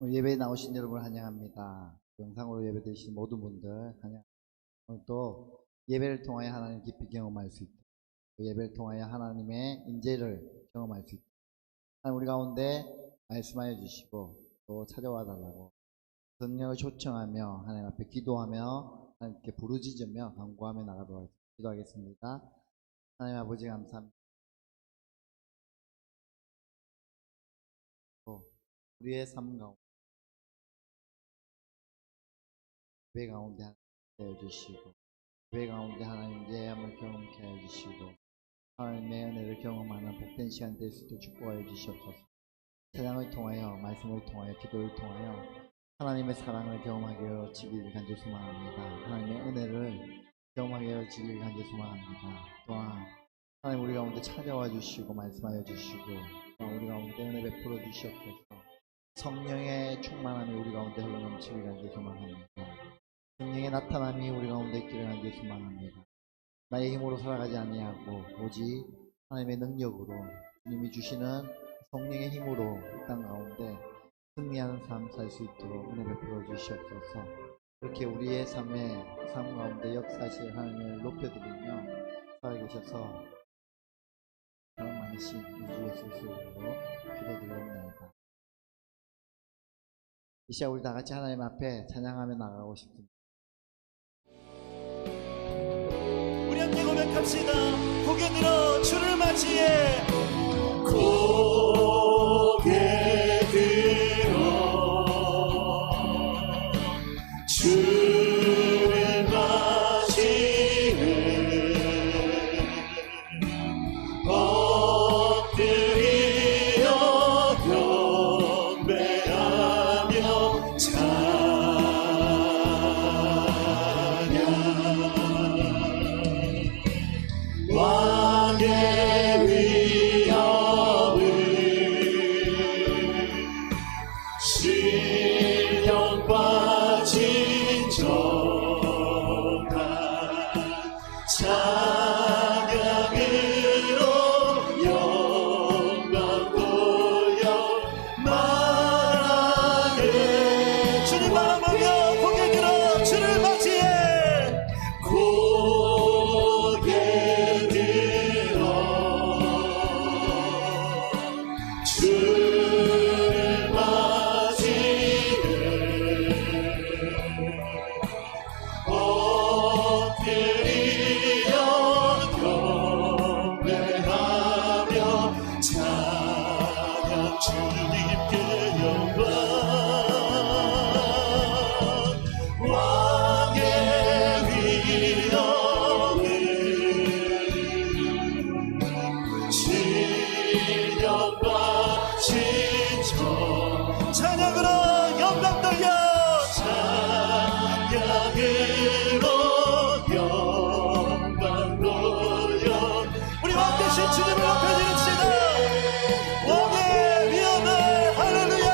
오늘 예배에 나오신 여러분 환영합니다. 영상으로 예배 드리신 모든 분들 환영. 오늘 또 예배를 통하여 하나님 깊이 경험할 수 있다. 예배를 통하여 하나님의 인재를 경험할 수 있다. 하나님 우리 가운데 말씀하여 주시고 또 찾아와 달라고 성령을 초청하며 하나님 앞에 기도하며 하나님께 부르짖으며 간구하며 나가도록 기도하겠습니다. 하나님 아버지 감사합니다. 우리의 삶 가운데 예배 가운데 하나님 주시고 예배 가운데 하나님 예함을 경험케 하여 주시고 하나님의 은혜를 경험하는 복된 시간 될 수 있도록 축복하여 주시옵소서. 찬양을 통하여 말씀을 통하여 기도를 통하여 하나님의 사랑을 경험하게 하여 지기를 간절히 소망합니다. 하나님의 은혜를 경험하게 하여 지기를 간절히 소망합니다. 또한 하나님 우리 가운데 찾아와 주시고 말씀하여 주시고 또한 우리 가운데 은혜 베풀어 주시옵소서. 성령의 충만함이 우리 가운데 흘러넘치기를 간절히 소망합니다. 성령의 나타남이 우리 가운데 있기를 간절히 소망합니다. 나의 힘으로 살아가지 아니하고 오직 하나님의 능력으로 주님이 주시는 성령의 힘으로 이 땅 가운데 승리하는 삶 살 수 있도록 은혜 베풀어 주시옵소서. 그렇게 우리의 삶 가운데 역사실 하나님을 높여드리며 살아계셔서 사랑 많으신 우주 예수의 이름으로 기도드리옵나이다. 이 시간 우리 다같이 하나님 앞에 찬양하며 나가고 싶습니다. 우리 함께 고백합시다. 고개 들어 주를 맞이해. 고개 들어 주를 맞이해. 엎드려 경배하며 왕의 위엄을 신령과 진정한 찬양으로 영광 돌려 말하네. 주님 바라보며 고개 들어 주를 맞이해. 고개 들어 주를 맞이해. 엎드려 경배하며 찬양 주님께 영광. 왕의 위엄을 신령과 진정 찬양으로 영광 돌려 찬양으로 영광 돌려 우리 왕 대신 주님을 높여드립시다. 왕의 위엄을 할렐루야.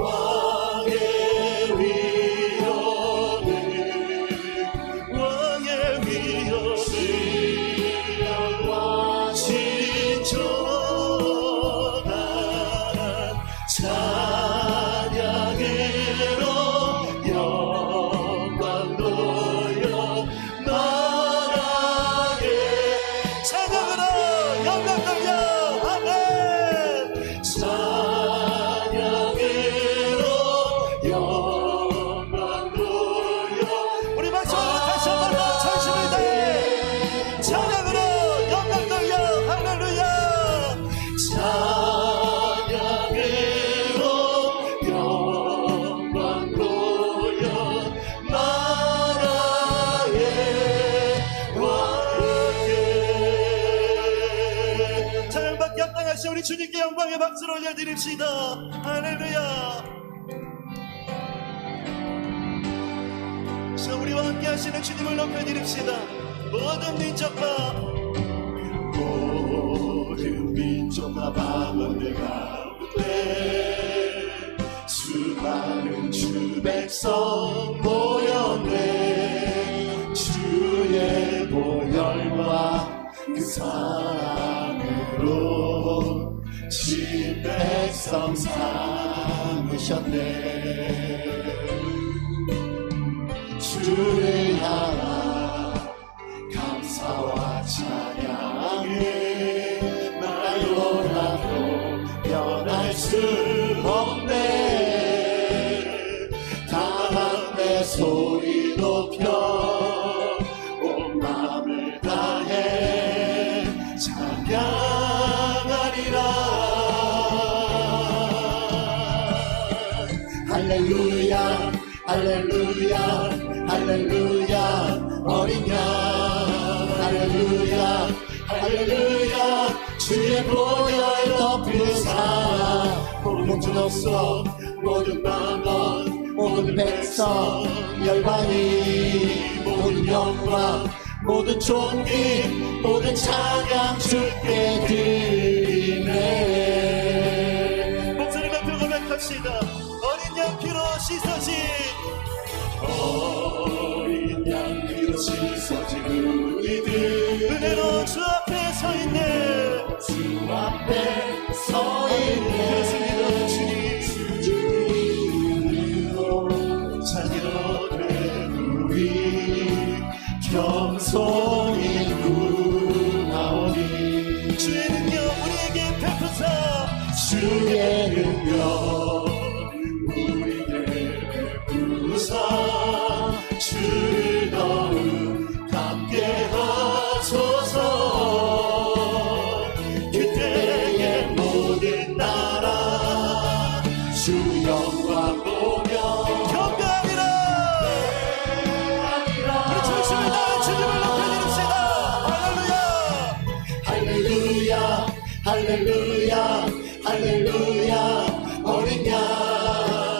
왕의 위엄을 왕의 위엄을 신령과 진정한 찬양으로 영광 돌려 나가게. 찬양으로 영광 돌려 아멘. 찬양으로 영광 돌려 우리 마지막으로 다시 한번 더 전심을 다해 찬양으로 영광 돌려 할렐루야. 찬양으로 영광 돌려 나라의 왕께. 찬양받게 합당하신 우리 주님께 영광의 박수를 올려드립시다. 할렐루야. 자, 우리와 함께 하시는 주님을 높여드립시다. 모든 민족과 모든 민족과 방언들 가운데 수많은 주 백성 모였네. 주의 보혈과 그 사랑으로 진 백성 사 주셨네. 주를 향한 감사와 찬양에 말로라도 변할 수 없네. 다만 내 소리 높여 온 마음을 다해 찬양하리라. 할렐루야 할렐루야 할렐루야 어린 양 할렐루야 할렐루야 주의 보혈 덮으사 모든 족속 모든 만원 모든 백성 열방이 모든 영광 모든 존귀 모든 찬양 주께 드리네. 목소리가 들고 고백합시다. 어린 양 피로 씻어진 어린 양 피로 씻어진 우리들 은혜로 주 앞에 서 있네. 주 앞에 서 있네. 그렇습니다. 주님으로 자녀된 우리 겸손히 구하오니 주의 능력 우리에게 베푸사 주의 능력 우리에게 베푸사 주를 더욱 함께 하소서. 그때의 모든 나라 주 영광 보며 경배하리라. 우리 중심을 다해 주님을 높여드립시다. 할렐루야. 할렐루야 할렐루야 할렐루야 어린 양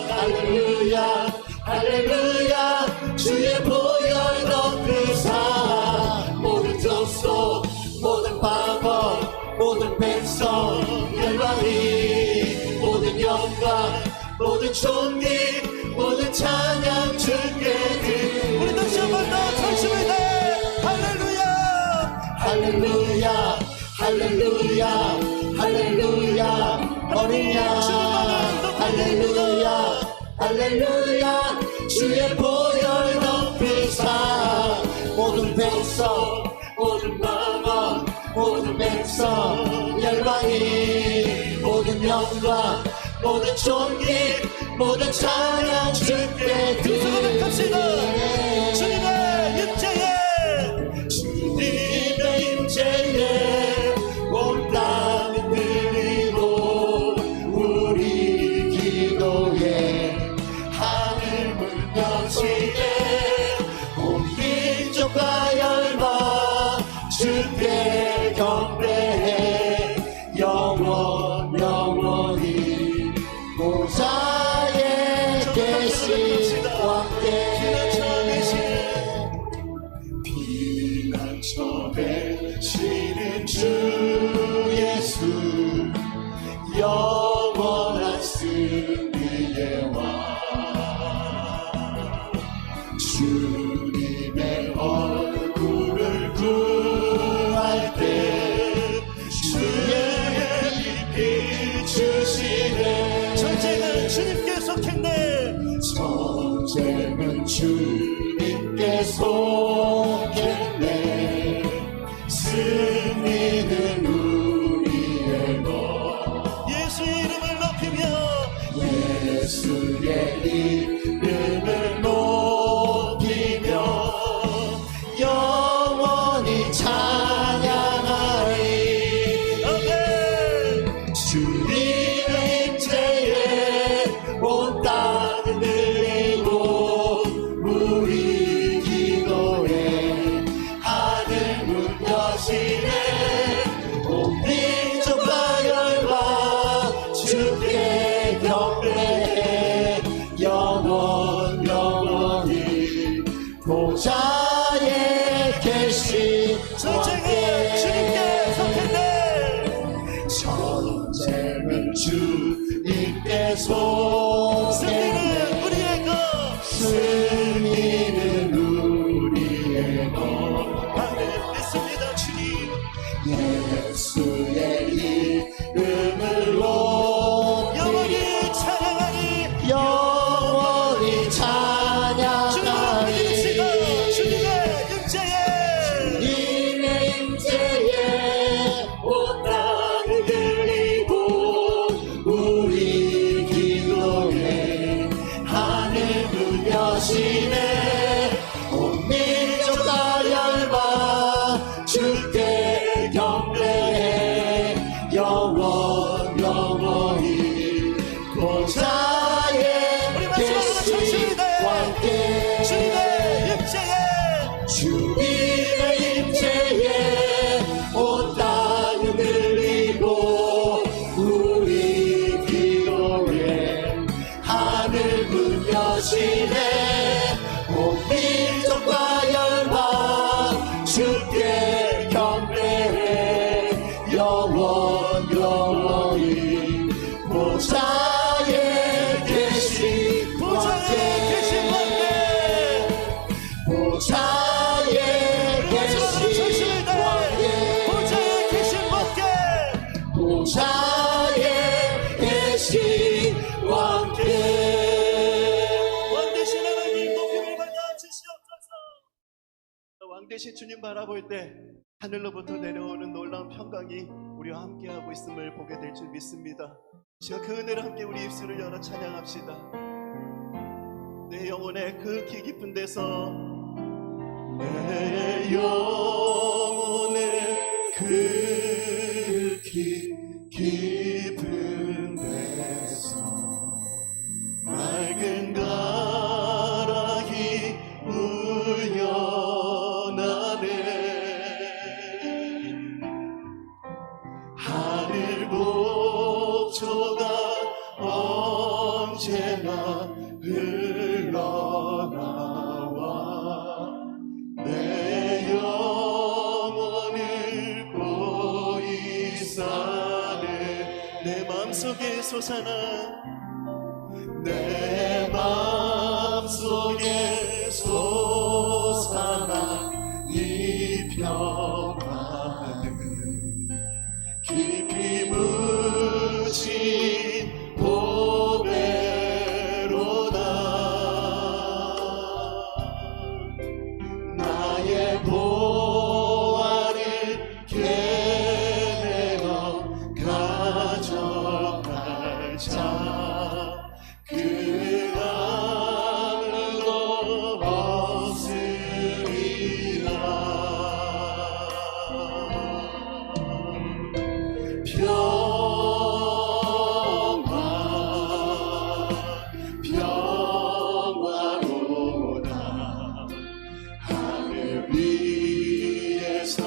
할렐루야 할렐루야 주의 보혈 덮으사 모든 족속 모든 방언 모든 백성 열방이 모든 영광 모든 존귀 모든 찬양 주께 드리네. 우리 다시 한번 더 전심을 다해 할렐루야. 할렐루야 할렐루야 할렐루야 어린 양 할렐루야 할렐루야 주의 보혈 덮으사 모든 백성 모든 만원 모든 백성 열방이 모든 영광 모든 존귀 모든 찬양 주께 고백합시다. 드리네. 주님의 임재에 주님의 임재에 온 땅이 들리고 우리 기도에 하늘 문 여시네. 온 민족과 열방 주께 경배해 영원히 보좌에 계신 왕께 피난처에 쉬는 주 예수 영원한 승리의 왕 주님의 얼굴을 구할 때 주의 빛 주시네. 전쟁은 주님께 속했네. 전쟁은 주님께 속했네. 승리는 우리의 것. 예수의 이름을 높이며 예수의 이름을 높이며 영원히 찬양하리. 아멘. 주님의 임재에 온 땅을 들리고 우리 기도에 하늘 문 여시네. 온 민족과 열방 주께 경배해 영원히 보좌에 계신 전쟁은 주님께 속했네. 전쟁은 주님께 승리는 속했네. 우리의 것. 승리는 우리의 것. 아멘. 믿습니다. 주님 예수의 이름을 높이며 영원히 찬양하니 다시 주님 바라볼 때 하늘로부터 내려오는 놀라운 평강이 우리와 함께하고 있음을 보게 될 줄 믿습니다. 시간 그 은혜를 함께 우리 입술을 열어 찬양합시다. 내 영혼의 그 깊은 데서 내 영혼의 그 깊은 데서 맑은 가락이 울려나네. 하늘 복초가 언제나 흘러나와 내 영혼을 보이 사네. 내 마음속에 솟아나 내 마음속에 솟아나 이 평안은 깊이 묻힌 보배로다. 나의 보화를 캐내어 가져갈 자 그 아무도 없으리라. 평화로다. 하늘 위에서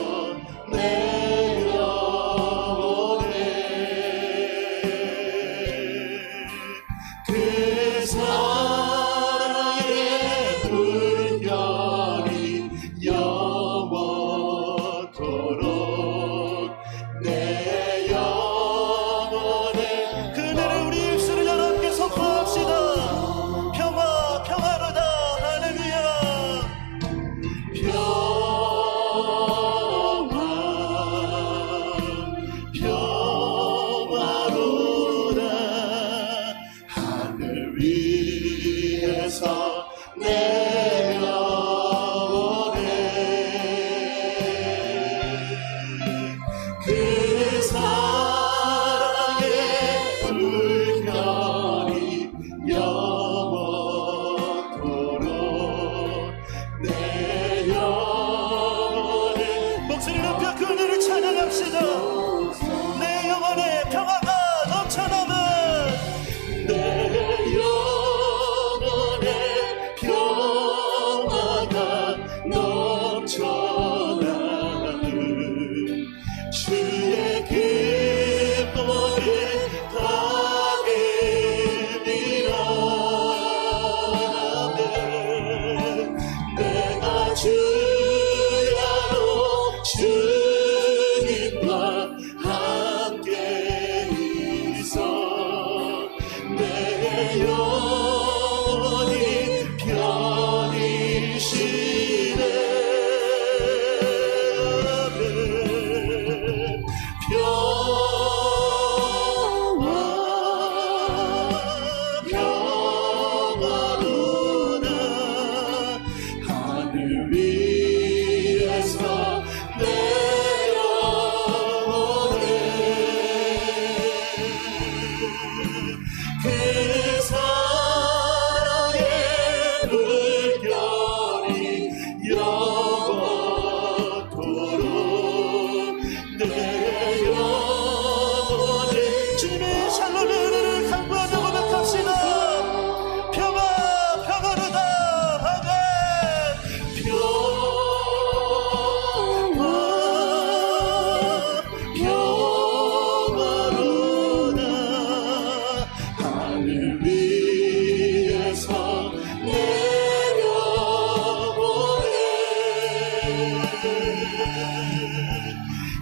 내려오네. 그 사랑의 불결이 영원토록 내 영혼에 그대를 우리 입술을 열어 함께 선포합시다. 평화 평화로다. 할렐루야. 평화로다. 하늘 위에서 내려오네. 그 사랑의 불결이 영원토록 내 영혼에 목소리 높여 그 은혜를 찬양합시다. 내 영혼에 평화가 넘쳐나는 내 영혼에 평화가 넘쳐나는 주의 기쁨에 가득이라. 내가 주야로 주님과 함께 있어 내 영혼이 편히 쉬네. 평화로다. 하늘 위에서 내려오네. 그 사랑의 물결이 영원토록 내 영혼에 주님의 샬롬의 은혜를 강구하며 고백합시다. 평화 평화로다. 아멘. 평화로다. 하늘 위에서 내려오네.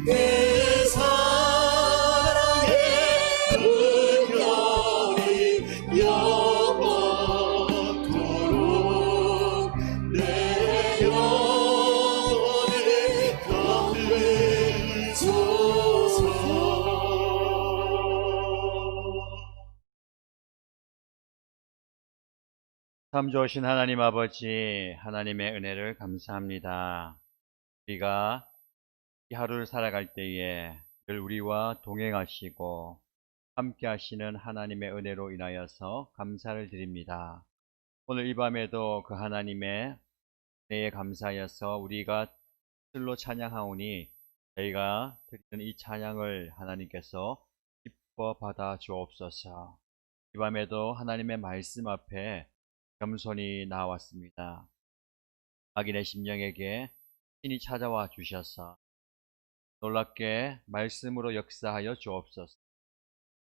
그 사랑의 물결이 영원토록 내 영혼에 덮으소서. 참 좋으신 하나님 아버지, 하나님의 은혜를 감사합니다. 우리가 이 하루를 살아갈 때에 늘 우리와 동행하시고 함께 하시는 하나님의 은혜로 인하여서 감사를 드립니다. 오늘 이 밤에도 그 하나님의 은혜에 감사하여서 우리가 들로 찬양하오니 저희가 드리는 이 찬양을 하나님께서 기뻐 받아 주옵소서. 이 밤에도 하나님의 말씀 앞에 겸손히 나왔습니다. 악인의 심령에게 신이 찾아와 주셔서 놀랍게 말씀으로 역사하여 주옵소서.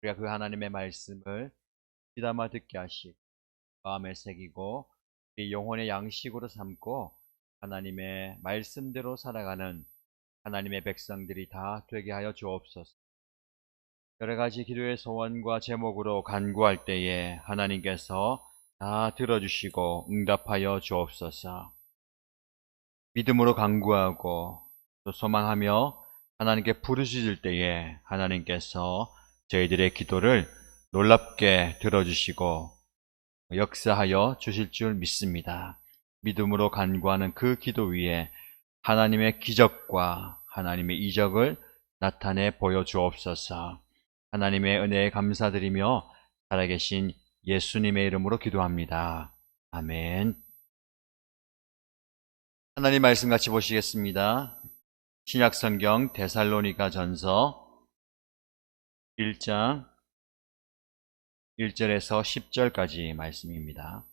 우리가 그 하나님의 말씀을 귀담아 듣게 하시고 마음에 새기고 우리 영혼의 양식으로 삼고 하나님의 말씀대로 살아가는 하나님의 백성들이 다 되게 하여 주옵소서. 여러 가지 기도의 소원과 제목으로 간구할 때에 하나님께서 다 들어주시고 응답하여 주옵소서. 믿음으로 간구하고 또 소망하며 하나님께 부르짖을 때에 하나님께서 저희들의 기도를 놀랍게 들어주시고 역사하여 주실 줄 믿습니다. 믿음으로 간구하는 그 기도 위에 하나님의 기적과 하나님의 이적을 나타내 보여주옵소서. 하나님의 은혜에 감사드리며 살아계신 예수님의 이름으로 기도합니다. 아멘. 하나님 말씀 같이 보시겠습니다. 신약성경 데살로니가 전서 1장 1절에서 10절까지 말씀입니다.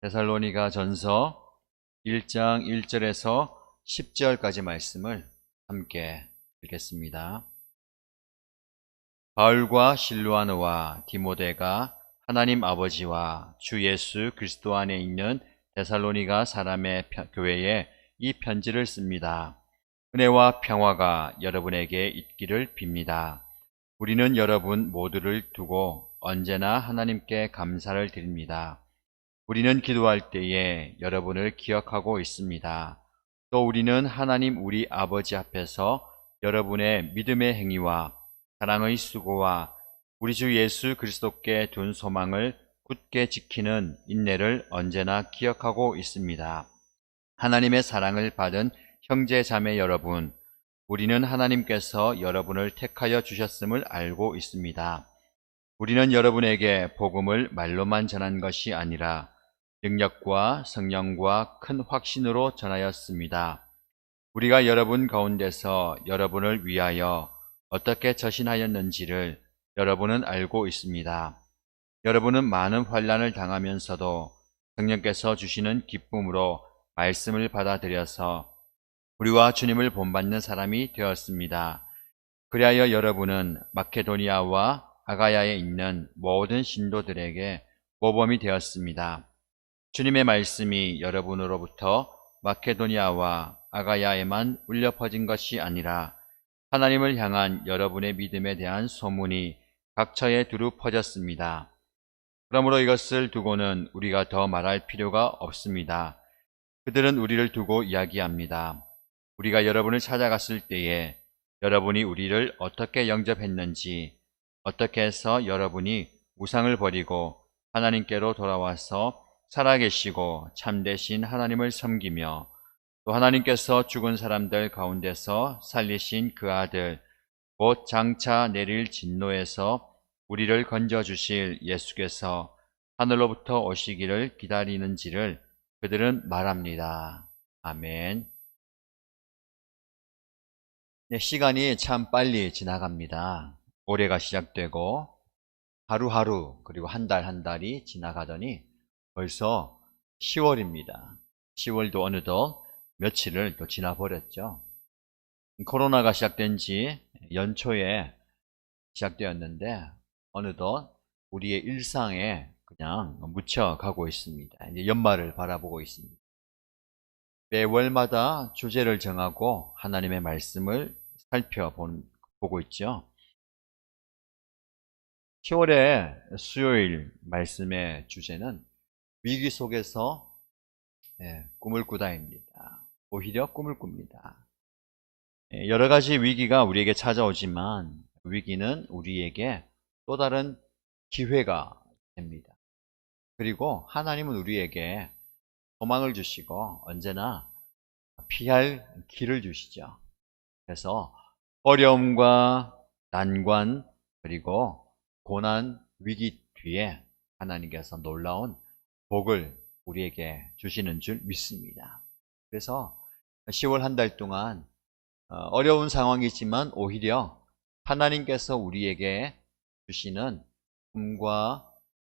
데살로니가 전서 1장 1절에서 10절까지 말씀을 함께 읽겠습니다. 바울과 실루아느와 디모데가 하나님 아버지와 주 예수 그리스도 안에 있는 데살로니가 사람의 교회에 이 편지를 씁니다. 은혜와 평화가 여러분에게 있기를 빕니다. 우리는 여러분 모두를 두고 언제나 하나님께 감사를 드립니다. 우리는 기도할 때에 여러분을 기억하고 있습니다. 또 우리는 하나님 우리 아버지 앞에서 여러분의 믿음의 행위와 사랑의 수고와 우리 주 예수 그리스도께 둔 소망을 굳게 지키는 인내를 언제나 기억하고 있습니다. 하나님의 사랑을 받은 형제 자매 여러분, 우리는 하나님께서 여러분을 택하여 주셨음을 알고 있습니다. 우리는 여러분에게 복음을 말로만 전한 것이 아니라 능력과 성령과 큰 확신으로 전하였습니다. 우리가 여러분 가운데서 여러분을 위하여 어떻게 저신하였는지를 여러분은 알고 있습니다. 여러분은 많은 환난을 당하면서도 성령께서 주시는 기쁨으로 말씀을 받아들여서 우리와 주님을 본받는 사람이 되었습니다. 그리하여 여러분은 마케도니아와 아가야에 있는 모든 신도들에게 모범이 되었습니다. 주님의 말씀이 여러분으로부터 마케도니아와 아가야에만 울려 퍼진 것이 아니라 하나님을 향한 여러분의 믿음에 대한 소문이 각처에 두루 퍼졌습니다. 그러므로 이것을 두고는 우리가 더 말할 필요가 없습니다. 그들은 우리를 두고 이야기합니다. 우리가 여러분을 찾아갔을 때에 여러분이 우리를 어떻게 영접했는지, 어떻게 해서 여러분이 우상을 버리고 하나님께로 돌아와서 살아계시고 참되신 하나님을 섬기며 또 하나님께서 죽은 사람들 가운데서 살리신 그 아들, 곧 장차 내릴 진노에서 우리를 건져주실 예수께서 하늘로부터 오시기를 기다리는지를 그들은 말합니다. 아멘. 네, 시간이 참 빨리 지나갑니다. 올해가 시작되고 하루하루 그리고 한 달 한 달이 지나가더니 벌써 10월입니다. 10월도 어느덧 며칠을 또 지나버렸죠. 코로나가 시작된 지 연초에 시작되었는데 어느덧 우리의 일상에 그냥 묻혀가고 있습니다. 이제 연말을 바라보고 있습니다. 매월마다 주제를 정하고 하나님의 말씀을 살펴보고 있죠. 10월의 수요일 말씀의 주제는 위기 속에서 꿈을 꾸다입니다. 오히려 꿈을 꿉니다. 여러 가지 위기가 우리에게 찾아오지만 위기는 우리에게 또 다른 기회가 됩니다. 그리고 하나님은 우리에게 소망을 주시고 언제나 피할 길을 주시죠. 그래서 어려움과 난관 그리고 고난 위기 뒤에 하나님께서 놀라운 복을 우리에게 주시는 줄 믿습니다. 그래서 10월 한 달 동안 어려운 상황이지만 오히려 하나님께서 우리에게 주시는 꿈과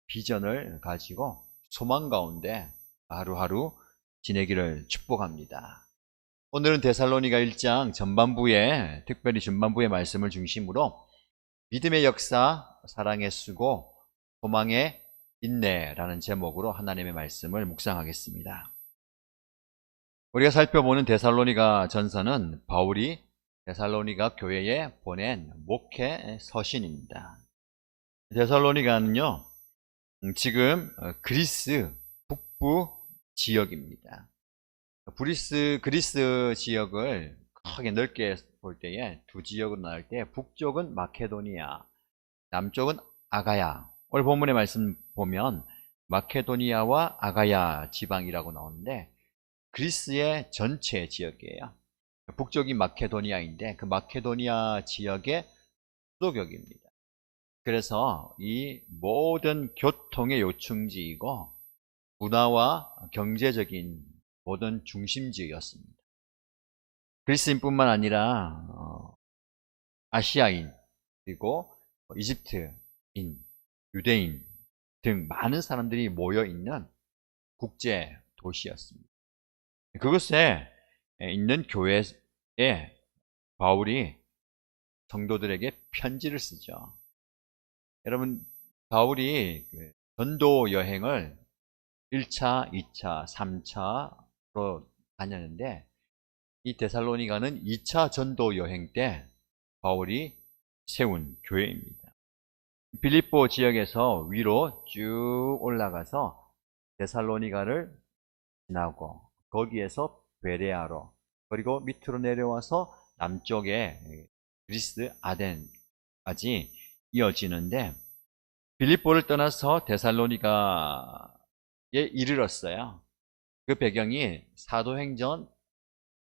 비전을 가지고 소망 가운데 하루하루 지내기를 축복합니다. 오늘은 데살로니가 1장 전반부에 특별히 중반부의 말씀을 중심으로 믿음의 역사, 사랑의 수고, 소망의 인내라는 제목으로 하나님의 말씀을 묵상하겠습니다. 우리가 살펴보는 데살로니가 전서는 바울이 데살로니가 교회에 보낸 목회 서신입니다. 데살로니가는요, 지금 그리스 북부 지역입니다. 그리스 지역을 크게 넓게 볼 때에 두 지역으로 나눌 때 북쪽은 마케도니아, 남쪽은 아가야. 오늘 본문의 말씀 보면 마케도니아와 아가야 지방이라고 나오는데 그리스의 전체 지역이에요. 북쪽이 마케도니아인데 그 마케도니아 지역의 수도격입니다. 그래서 이 모든 교통의 요충지이고 문화와 경제적인 모든 중심지였습니다. 그리스인뿐만 아니라 아시아인 그리고 이집트인, 유대인 등 많은 사람들이 모여있는 국제 도시였습니다. 그곳에 있는 교회에 바울이 성도들에게 편지를 쓰죠. 여러분, 바울이 전도 여행을 1차, 2차, 3차로 다녔는데 이 데살로니가는 2차 전도 여행 때 바울이 세운 교회입니다. 빌립보 지역에서 위로 쭉 올라가서 데살로니가를 지나고 거기에서 베레아로 그리고 밑으로 내려와서 남쪽에 그리스 아덴까지 이어지는데 빌립보를 떠나서 데살로니가에 이르렀어요. 그 배경이 사도행전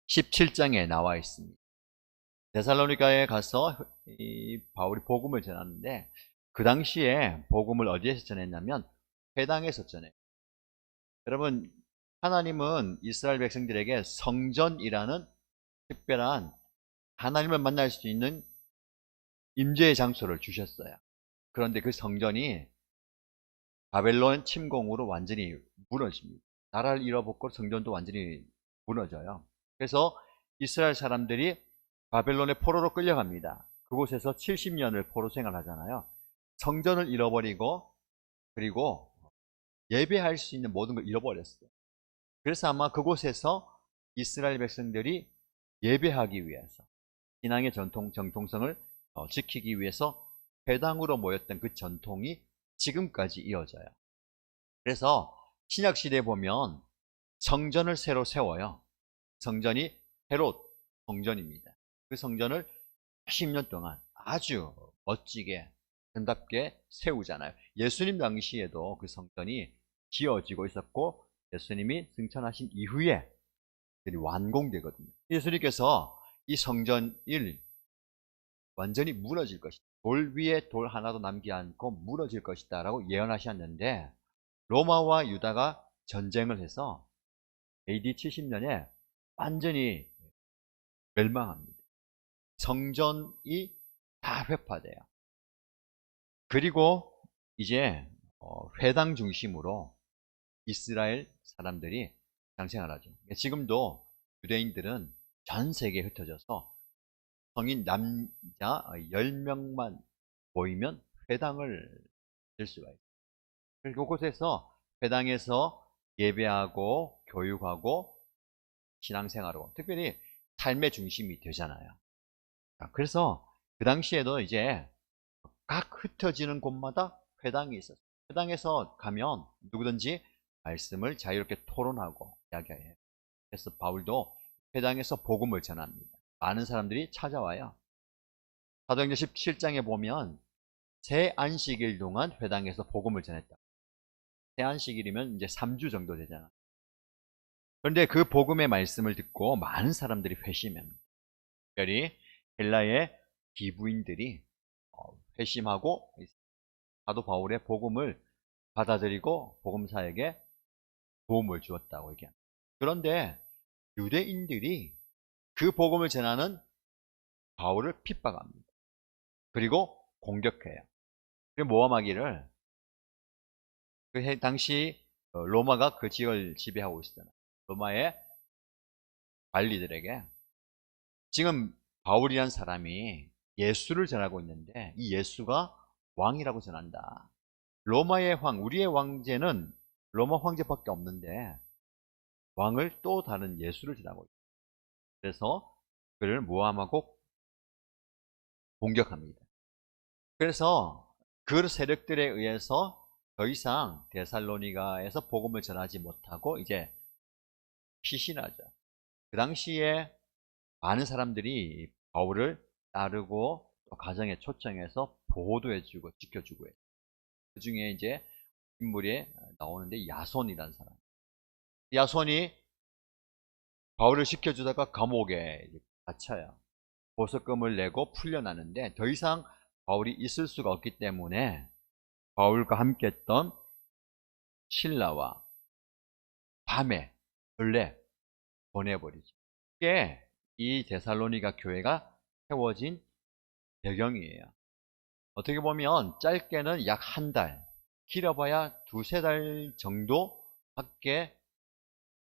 17장에 나와 있습니다. 데살로니가에 가서 이 바울이 복음을 전하는데 그 당시에 복음을 어디에서 전했냐면 회당에서 전해요. 여러분, 하나님은 이스라엘 백성들에게 성전이라는 특별한 하나님을 만날 수 있는 임재의 장소를 주셨어요. 그런데 그 성전이 바벨론 침공으로 완전히 무너집니다. 나라를 잃어버리고 성전도 완전히 무너져요. 그래서 이스라엘 사람들이 바벨론의 포로로 끌려갑니다. 그곳에서 70년을 포로 생활하잖아요. 성전을 잃어버리고 그리고 예배할 수 있는 모든 걸 잃어버렸어요. 그래서 아마 그곳에서 이스라엘 백성들이 예배하기 위해서 신앙의 정통성을 지키기 위해서 회당으로 모였던 그 전통이 지금까지 이어져요. 그래서 신약시대에 보면 성전을 새로 세워요. 성전이 헤롯 성전입니다. 그 성전을 10년 동안 아주 멋지게 아름답게 세우잖아요. 예수님 당시에도 그 성전이 지어지고 있었고 예수님이 승천하신 이후에 완공되거든요. 예수님께서 이 성전을 완전히 무너질 것이다. 돌 위에 돌 하나도 남지 않고 무너질 것이다 라고 예언하셨는데 로마와 유다가 전쟁을 해서 AD 70년에 완전히 멸망합니다. 성전이 다 회파돼요. 그리고 이제 회당 중심으로 이스라엘 사람들이 장생을 하죠. 지금도 유대인들은 전 세계에 흩어져서 성인 남자 10명만 모이면 회당을 들 수가 있어요. 그리고 그곳에서 회당에서 예배하고 교육하고 신앙생활하고 특별히 삶의 중심이 되잖아요. 그래서 그 당시에도 이제 각 흩어지는 곳마다 회당이 있었어요. 회당에서 가면 누구든지 말씀을 자유롭게 토론하고 이야기해요. 그래서 바울도 회당에서 복음을 전합니다. 많은 사람들이 찾아와요. 사도행전 17장에 보면 새 안식일 동안 회당에서 복음을 전했다. 세안식일이면 이제 3주 정도 되잖아. 그런데 그 복음의 말씀을 듣고 많은 사람들이 회심합니다. 특별히 헬라의 기부인들이 회심하고 사도 바울의 복음을 받아들이고 복음사에게 도움을 주었다고 얘기합니다. 그런데 유대인들이 그 복음을 전하는 바울을 핍박합니다. 그리고 공격해요. 그리고 모함하기를, 그 당시 로마가 그 지역을 지배하고 있었잖아요. 로마의 관리들에게 지금 바울이라는 사람이 예수를 전하고 있는데 이 예수가 왕이라고 전한다. 로마의 왕, 우리의 왕제는 로마 황제밖에 없는데 왕을 또 다른 예수를 전하고 있다. 그래서 그를 모함하고 공격합니다. 그래서 그 세력들에 의해서 더 이상 데살로니가에서 복음을 전하지 못하고 이제 피신하죠. 그 당시에 많은 사람들이 바울을 따르고 또 가정에 초청해서 보호도 해주고 지켜주고 해요. 그 중에 이제 인물이 나오는데 야손이라는 사람. 야손이 바울을 지켜주다가 감옥에 갇혀요. 보석금을 내고 풀려나는데 더 이상 바울이 있을 수가 없기 때문에 바울과 함께 했던 신라와 밤에 원래 보내버리죠. 이게 이 데살로니가 교회가 세워진 배경이에요. 어떻게 보면 짧게는 약 한 달, 길어봐야 두세 달 정도밖에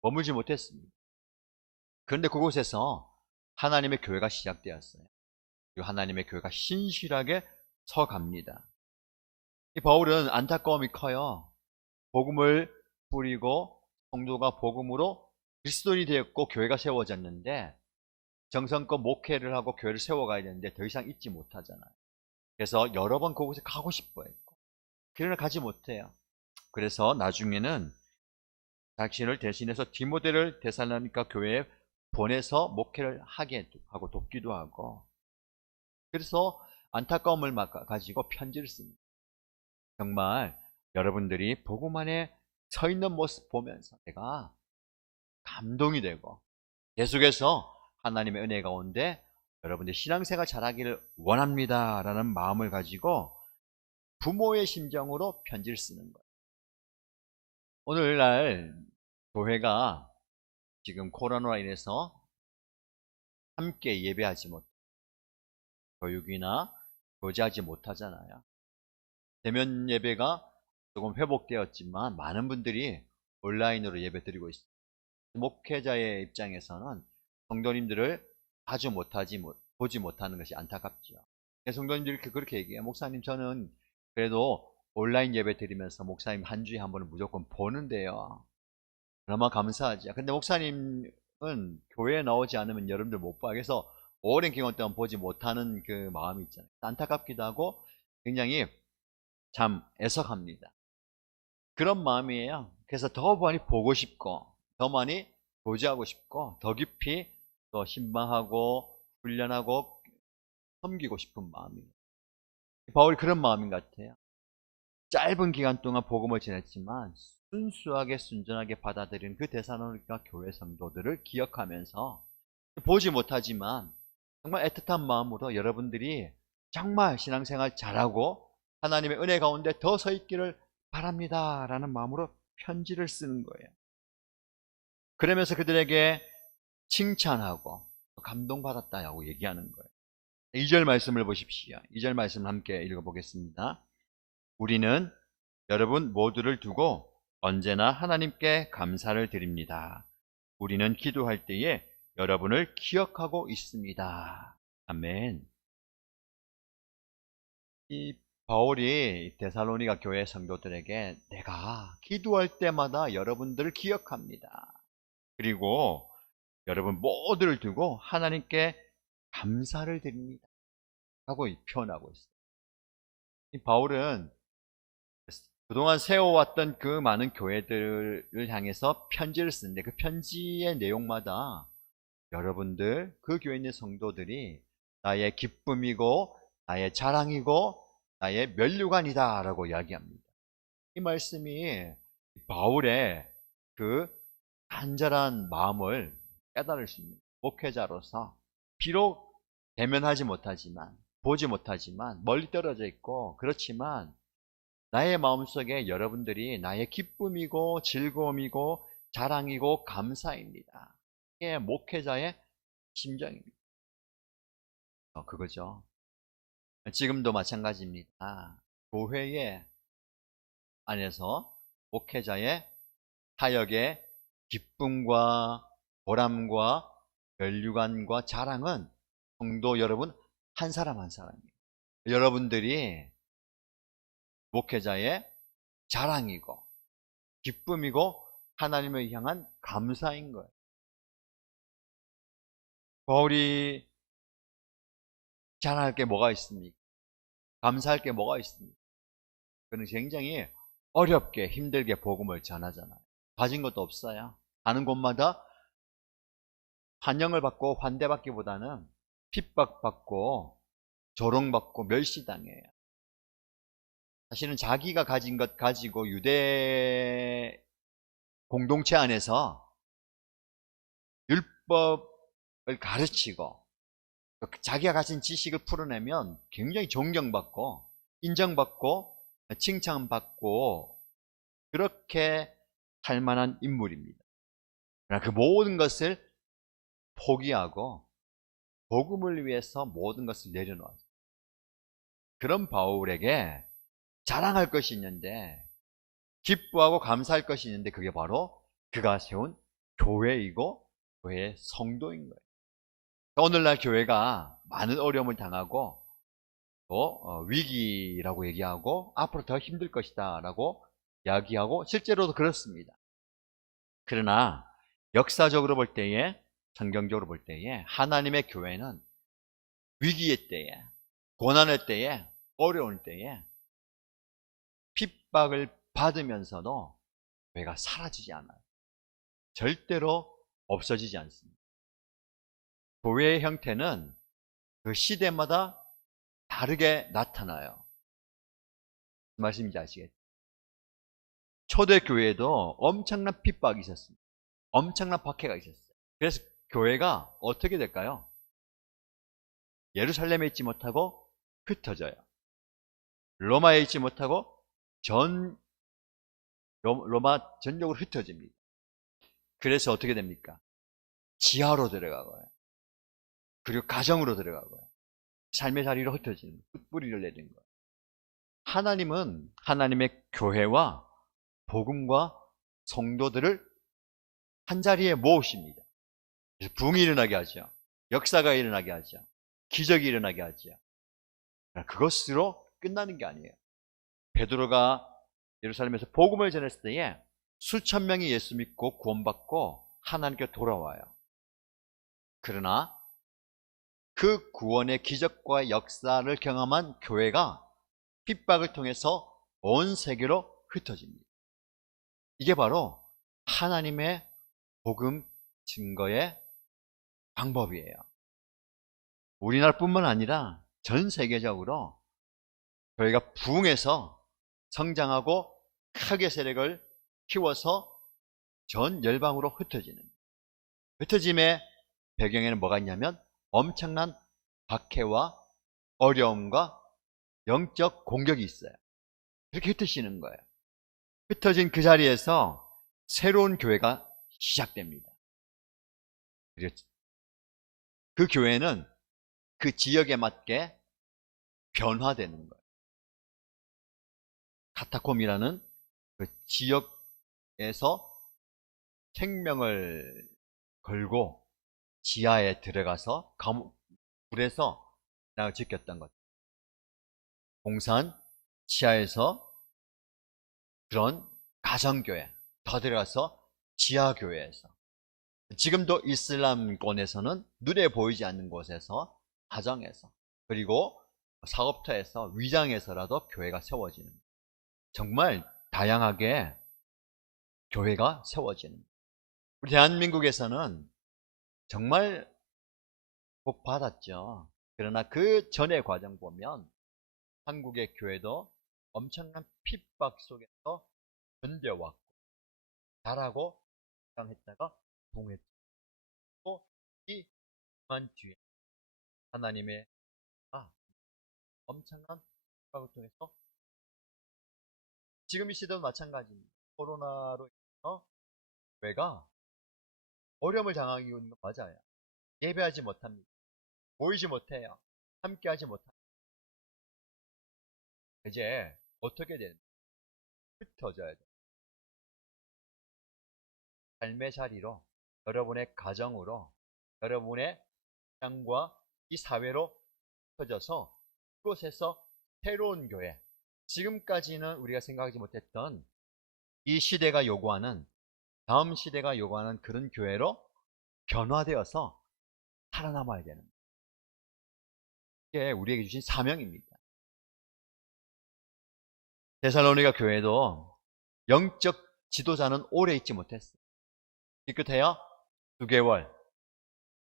머물지 못했습니다. 그런데 그곳에서 하나님의 교회가 시작되었어요. 그리고 하나님의 교회가 신실하게 서갑니다. 이 바울은 안타까움이 커요. 복음을 뿌리고 성도가 복음으로 그리스도인이 되었고 교회가 세워졌는데 정성껏 목회를 하고 교회를 세워가야 되는데 더 이상 있지 못하잖아요. 그래서 여러 번 그곳에 가고 싶어 했고 그러나 가지 못해요. 그래서 나중에는 자신을 대신해서 디모데를 데살로니가 교회에 보내서 목회를 하게 하고 돕기도 하고, 그래서 안타까움을 가지고 편지를 씁니다. 정말 여러분들이 복음 안에 서 있는 모습 보면서 내가 감동이 되고 계속해서 하나님의 은혜 가운데 여러분들 신앙생활 잘하기를 원합니다 라는 마음을 가지고 부모의 심정으로 편지를 쓰는 거예요. 오늘날 교회가 지금 코로나로 인해서 함께 예배하지 못, 교육이나 교제하지 못하잖아요. 대면 예배가 조금 회복되었지만 많은 분들이 온라인으로 예배 드리고 있습니다. 목회자의 입장에서는 성도님들을 자주 보지 못하는 것이 안타깝죠. 성도님들이 그렇게 얘기해요. 목사님, 저는 그래도 온라인 예배 드리면서 목사님 한 주에 한 번은 무조건 보는데요. 그나마 감사하죠. 근데 목사님은 교회에 나오지 않으면 여러분들 못 봐. 그래서 오랜 기간 동안 보지 못하는 그 마음이 있잖아요. 안타깝기도 하고 굉장히 참 애석합니다. 그런 마음이에요. 그래서 더 많이 보고 싶고 더 많이 교제하고 싶고 더 깊이 또 신방하고 훈련하고 섬기고 싶은 마음이에요. 바울이 그런 마음인 것 같아요. 짧은 기간 동안 복음을 전했지만 순수하게 순전하게 받아들인 그 데살로니가 교회 성도들을 기억하면서 보지 못하지만 정말 애틋한 마음으로 여러분들이 정말 신앙생활 잘하고 하나님의 은혜 가운데 더 서 있기를 바랍니다 라는 마음으로 편지를 쓰는 거예요. 그러면서 그들에게 칭찬하고 감동받았다고 얘기하는 거예요. 2절 말씀을 보십시오. 2절 말씀 함께 읽어보겠습니다. 우리는 여러분 모두를 두고 언제나 하나님께 감사를 드립니다. 우리는 기도할 때에 여러분을 기억하고 있습니다. 아멘. 이 바울이 데살로니가 교회 성도들에게 내가 기도할 때마다 여러분들을 기억합니다. 그리고 여러분 모두를 두고 하나님께 감사를 드립니다. 하고 표현하고 있어요. 이 바울은 그동안 세워왔던 그 많은 교회들을 향해서 편지를 쓰는데 그 편지의 내용마다 여러분들, 그 교회에 있는 성도들이 나의 기쁨이고 나의 자랑이고 나의 면류관이다 라고 이야기합니다. 이 말씀이 바울의 그 간절한 마음을 깨달을 수 있는 목회자로서 비록 대면하지 못하지만 보지 못하지만 멀리 떨어져 있고 그렇지만 나의 마음속에 여러분들이 나의 기쁨이고 즐거움이고 자랑이고 감사입니다. 이게 목회자의 심정입니다. 그거죠. 지금도 마찬가지입니다. 교회의 안에서 목회자의 사역의 기쁨과 보람과 면류관과 자랑은 성도 여러분 한 사람 한 사람이에요. 여러분들이 목회자의 자랑이고 기쁨이고 하나님을 향한 감사인 거예요. 바울이 자랑할 게 뭐가 있습니까? 감사할 게 뭐가 있습니까? 그는 굉장히 어렵게 힘들게 복음을 전하잖아요. 가진 것도 없어요. 가는 곳마다 환영을 받고 환대받기보다는 핍박받고 조롱받고 멸시당해요. 사실은 자기가 가진 것 가지고 유대 공동체 안에서 율법을 가르치고 자기가 가진 지식을 풀어내면 굉장히 존경받고 인정받고 칭찬받고 그렇게 할 만한 인물입니다. 그러나 그 모든 것을 포기하고 복음을 위해서 모든 것을 내려놓았어요. 그런 바울에게 자랑할 것이 있는데 기뻐하고 감사할 것이 있는데 그게 바로 그가 세운 교회이고 교회의 성도인 거예요. 오늘날 교회가 많은 어려움을 당하고 또 위기라고 얘기하고 앞으로 더 힘들 것이다 라고 이야기하고 실제로도 그렇습니다. 그러나 역사적으로 볼 때에 성경적으로 볼 때에 하나님의 교회는 위기의 때에 고난의 때에 어려운 때에 핍박을 받으면서도 교회가 사라지지 않아요. 절대로 없어지지 않습니다. 교회의 형태는 그 시대마다 다르게 나타나요. 무슨 말씀인지 아시겠죠? 초대교회에도 엄청난 핍박이 있었습니다. 엄청난 박해가 있었어요. 그래서 교회가 어떻게 될까요? 예루살렘에 있지 못하고 흩어져요. 로마에 있지 못하고 로마 전역으로 흩어집니다. 그래서 어떻게 됩니까? 지하로 들어가고요. 그리고 가정으로 들어가고요. 삶의 자리로 흩어지는 뿌리를 내리는 거예요. 하나님은 하나님의 교회와 복음과 성도들을 한자리에 모으십니다. 그래서 부흥이 일어나게 하죠. 역사가 일어나게 하죠. 기적이 일어나게 하죠. 그것으로 끝나는 게 아니에요. 베드로가 예루살렘에서 복음을 전했을 때에 수천 명이 예수 믿고 구원받고 하나님께 돌아와요. 그러나 그 구원의 기적과 역사를 경험한 교회가 핍박을 통해서 온 세계로 흩어집니다. 이게 바로 하나님의 복음 증거의 방법이에요. 우리나라뿐만 아니라 전 세계적으로 교회가 부흥해서 성장하고 크게 세력을 키워서 전 열방으로 흩어지는, 흩어짐의 배경에는 뭐가 있냐면 엄청난 박해와 어려움과 영적 공격이 있어요. 그렇게 흩어지는 거예요. 흩어진 그 자리에서 새로운 교회가 시작됩니다. 그 교회는 그 지역에 맞게 변화되는 거예요. 카타콤이라는 그 지역에서 생명을 걸고 지하에 들어가서 불에서 나를 지켰던 것. 공산 지하에서 그런 가정교회 더 들어가서 지하교회에서, 지금도 이슬람권에서는 눈에 보이지 않는 곳에서 가정에서, 그리고 사업터에서 위장에서라도 교회가 세워지는, 정말 다양하게 교회가 세워지는. 우리 대한민국에서는 정말 복 받았죠. 그러나 그 전의 과정 보면 한국의 교회도 엄청난 핍박 속에서 견뎌왔고 잘하고 했다가 동했죠. 또이 만 뒤에 하나님의 엄청난 축복을 통해서 지금 이 시대도 마찬가지입니다. 코로나로 인해서 교회가 어려움을 당하고 있는 건 맞아요. 예배하지 못합니다. 모이지 못해요. 함께하지 못합니다. 이제 어떻게 되는? 흩어져야 돼요. 삶의 자리로, 여러분의 가정으로, 여러분의 땅과 이 사회로 흩어져서 그곳에서 새로운 교회, 지금까지는 우리가 생각하지 못했던 이 시대가 요구하는, 다음 시대가 요구하는 그런 교회로 변화되어서 살아남아야 되는 거예요. 이게 우리에게 주신 사명입니다. 데살로니가 교회도 영적 지도자는 오래 있지 못했어요. 기껏해야 2개월.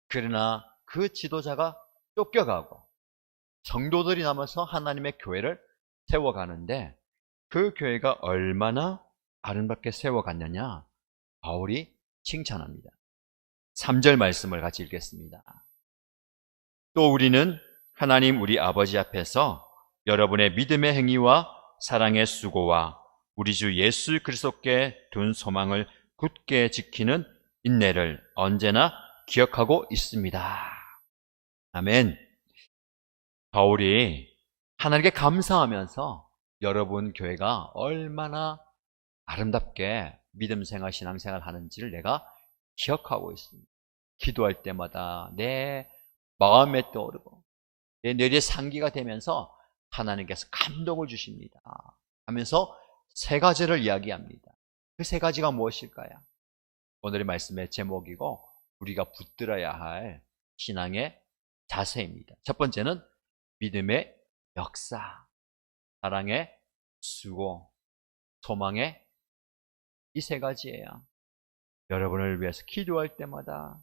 그러나 그 지도자가 쫓겨가고 성도들이 남아서 하나님의 교회를 세워가는데 그 교회가 얼마나 아름답게 세워갔느냐 바울이 칭찬합니다. 3절 말씀을 같이 읽겠습니다. 또 우리는 하나님 우리 아버지 앞에서 여러분의 믿음의 행위와 사랑의 수고와 우리 주 예수 그리스도께 둔 소망을 굳게 지키는 인내를 언제나 기억하고 있습니다. 아멘. 바울이 하나님께 감사하면서 여러분 교회가 얼마나 아름답게 믿음 생활, 신앙 생활 하는지를 내가 기억하고 있습니다. 기도할 때마다 내 마음에 떠오르고 내 뇌리에 상기가 되면서 하나님께서 감동을 주십니다 하면서 3가지를 이야기합니다. 그 3가지가 무엇일까요? 오늘의 말씀의 제목이고 우리가 붙들어야 할 신앙의 자세입니다. 첫 번째는 믿음의 역사, 사랑의 수고, 소망의 이 3가지예요. 여러분을 위해서 기도할 때마다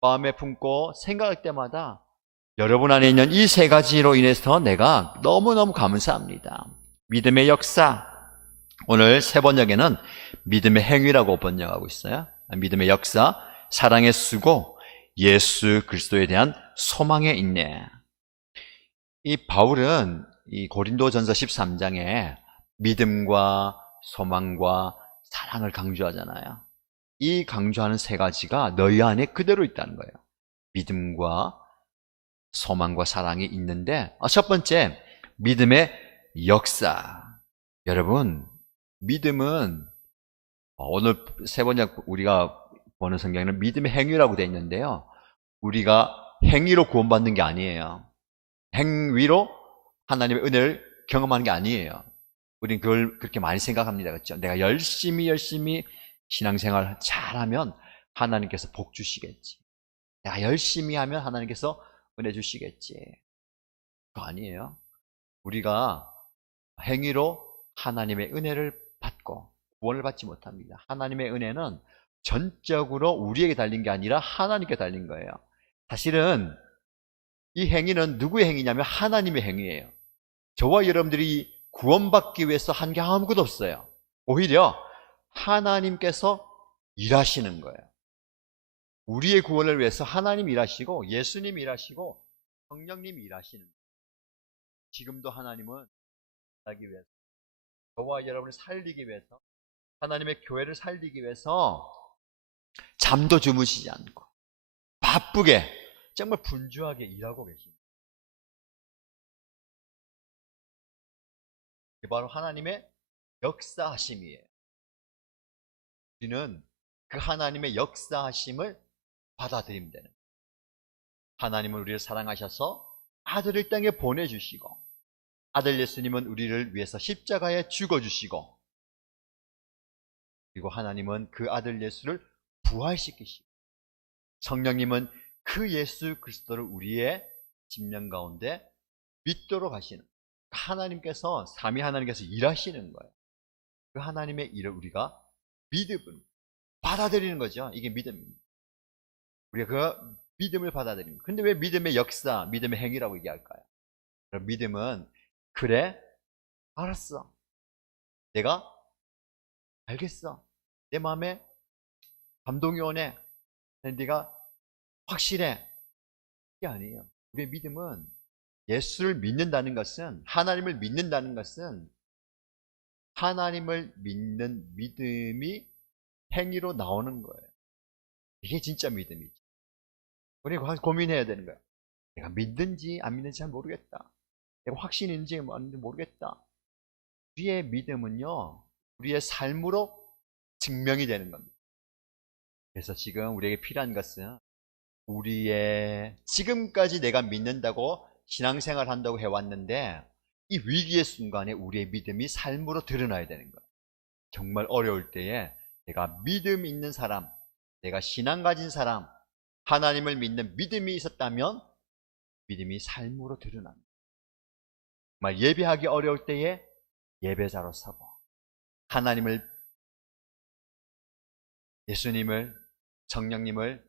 마음에 품고 생각할 때마다 여러분 안에 있는 이 3가지로 인해서 내가 너무너무 감사합니다. 믿음의 역사, 오늘 3번역에는 믿음의 행위라고 번역하고 있어요. 믿음의 역사, 사랑의 수고, 예수 그리스도에 대한 소망의 인내. 이 바울은 이 고린도전서 13장에 믿음과 소망과 사랑을 강조하잖아요. 이 강조하는 3가지가 너희 안에 그대로 있다는 거예요. 믿음과 소망과 사랑이 있는데 첫 번째, 믿음의 역사. 여러분, 믿음은 오늘 3번역 우리가 보는 성경에는 믿음의 행위라고 되어 있는데요. 우리가 행위로 구원받는 게 아니에요. 행위로 하나님의 은혜를 경험하는 게 아니에요. 우린 그걸 그렇게 많이 생각합니다. 그렇죠? 내가 열심히 신앙생활 잘하면 하나님께서 복 주시겠지. 내가 열심히 하면 하나님께서 은혜 주시겠지. 그거 아니에요. 우리가 행위로 하나님의 은혜를 받고 구원을 받지 못합니다. 하나님의 은혜는 전적으로 우리에게 달린 게 아니라 하나님께 달린 거예요. 사실은 이 행위는 누구의 행위냐면 하나님의 행위예요. 저와 여러분들이 구원받기 위해서 한 게 아무것도 없어요. 오히려 하나님께서 일하시는 거예요. 우리의 구원을 위해서 하나님 일하시고 예수님 일하시고 성령님 일하시는 거예요. 지금도 하나님은 살기 위해서, 저와 여러분을 살리기 위해서, 하나님의 교회를 살리기 위해서 잠도 주무시지 않고 바쁘게 정말 분주하게 일하고 계십니다. 이게 바로 하나님의 역사하심이에요. 우리는 그 하나님의 역사하심을 받아들이면 되는 거예요. 하나님은 우리를 사랑하셔서 아들을 땅에 보내주시고 아들 예수님은 우리를 위해서 십자가에 죽어주시고 그리고 하나님은 그 아들 예수를 부활시키시고 성령님은 그 예수 그리스도를 우리의 심령 가운데 믿도록 하시는 하나님께서, 삼위 하나님께서 일하시는 거예요. 그 하나님의 일을 우리가 믿음을 받아들이는 거죠. 이게 믿음입니다. 우리가 그 믿음을 받아들이는 거예요. 근데 왜 믿음의 역사, 믿음의 행위라고 얘기할까요? 그럼 믿음은 그래, 알았어. 내가 알겠어. 내 마음에 감동이 오네. 네가 확실해. 이게 아니에요. 우리의 믿음은 예수를 믿는다는 것은, 하나님을 믿는다는 것은 하나님을 믿는 믿음이 행위로 나오는 거예요. 이게 진짜 믿음이지. 우리가 고민해야 되는 거예요. 내가 믿는지 안 믿는지 잘 모르겠다. 내가 확신이 있는지 아닌지 모르겠다. 우리의 믿음은요, 우리의 삶으로 증명이 되는 겁니다. 그래서 지금 우리에게 필요한 것은 우리의 지금까지 내가 믿는다고 신앙생활 한다고 해왔는데 이 위기의 순간에 우리의 믿음이 삶으로 드러나야 되는 거예요. 정말 어려울 때에 내가 믿음 있는 사람, 내가 신앙 가진 사람, 하나님을 믿는 믿음이 있었다면 믿음이 삶으로 드러납니다. 정말 예배하기 어려울 때에 예배자로 서고 하나님을, 예수님을, 성령님을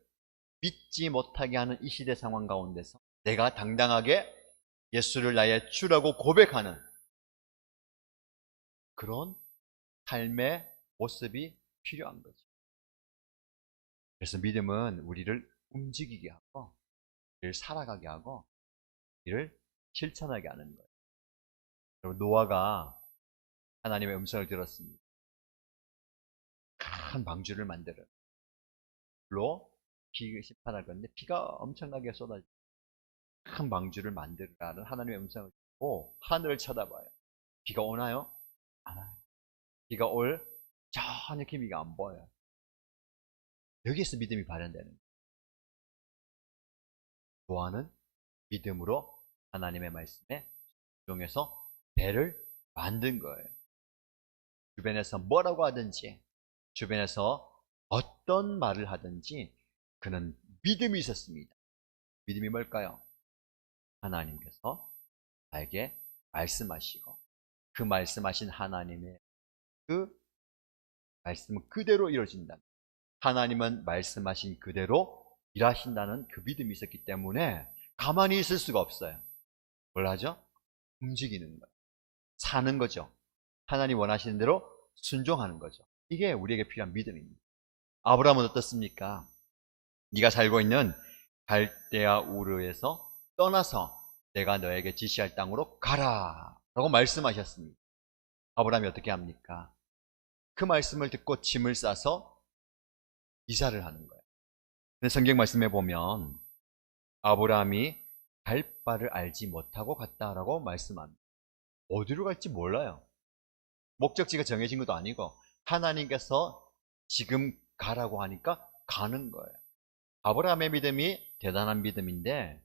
믿지 못하게 하는 이 시대 상황 가운데서 내가 당당하게 예수를 나의 주라고 고백하는 그런 삶의 모습이 필요한 거죠. 그래서 믿음은 우리를 움직이게 하고 우리를 살아가게 하고 우리를 실천하게 하는 거예요. 여러분, 노아가 하나님의 음성을 들었습니다. 큰 방주를 만들어 불로 비 심판할 건데 비가 엄청나게 쏟아져 큰 방주를 만들라는 하나님의 음성을 듣고 하늘을 쳐다봐요. 비가 오나요? 안 와요. 비가 올 전혀 기미가 안 보여요. 여기에서 믿음이 발현되는 거예요. 노아는 믿음으로 하나님의 말씀에 순종해서 배를 만든 거예요. 주변에서 뭐라고 하든지, 주변에서 어떤 말을 하든지 그는 믿음이 있었습니다. 믿음이 뭘까요? 하나님께서 나에게 말씀하시고 그 말씀하신 하나님의 그 말씀은 그대로 이루어진다. 하나님은 말씀하신 그대로 일하신다는 그 믿음이 있었기 때문에 가만히 있을 수가 없어요. 뭘 하죠? 움직이는 거예요. 사는 거죠. 하나님 원하시는 대로 순종하는 거죠. 이게 우리에게 필요한 믿음입니다. 아브라함은 어떻습니까? 네가 살고 있는 갈대아 우르에서 떠나서 내가 너에게 지시할 땅으로 가라 라고 말씀하셨습니다. 아브라함이 어떻게 합니까? 그 말씀을 듣고 짐을 싸서 이사를 하는 거예요. 성경 말씀에 보면 아브라함이 갈 바를 알지 못하고 갔다라고 말씀합니다. 어디로 갈지 몰라요. 목적지가 정해진 것도 아니고 하나님께서 지금 가라고 하니까 가는 거예요. 아브라함의 믿음이 대단한 믿음인데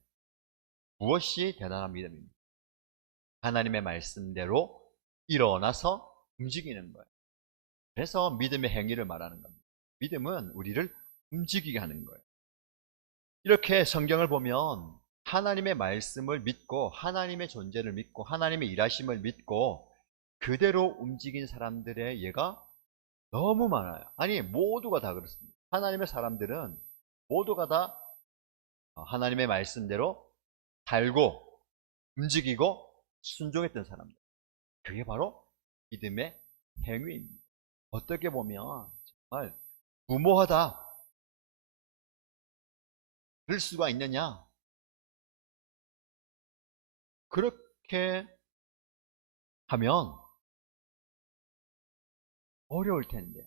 무엇이 대단한 믿음입니까? 하나님의 말씀대로 일어나서 움직이는 거예요. 그래서 믿음의 행위를 말하는 겁니다. 믿음은 우리를 움직이게 하는 거예요. 이렇게 성경을 보면 하나님의 말씀을 믿고 하나님의 존재를 믿고 하나님의 일하심을 믿고 그대로 움직인 사람들의 예가 너무 많아요. 아니, 모두가 다 그렇습니다. 하나님의 사람들은 모두가 다 하나님의 말씀대로 살고 움직이고 순종했던 사람들. 그게 바로 믿음의 행위입니다. 어떻게 보면 정말 무모하다. 그럴 수가 있느냐? 그렇게 하면 어려울 텐데,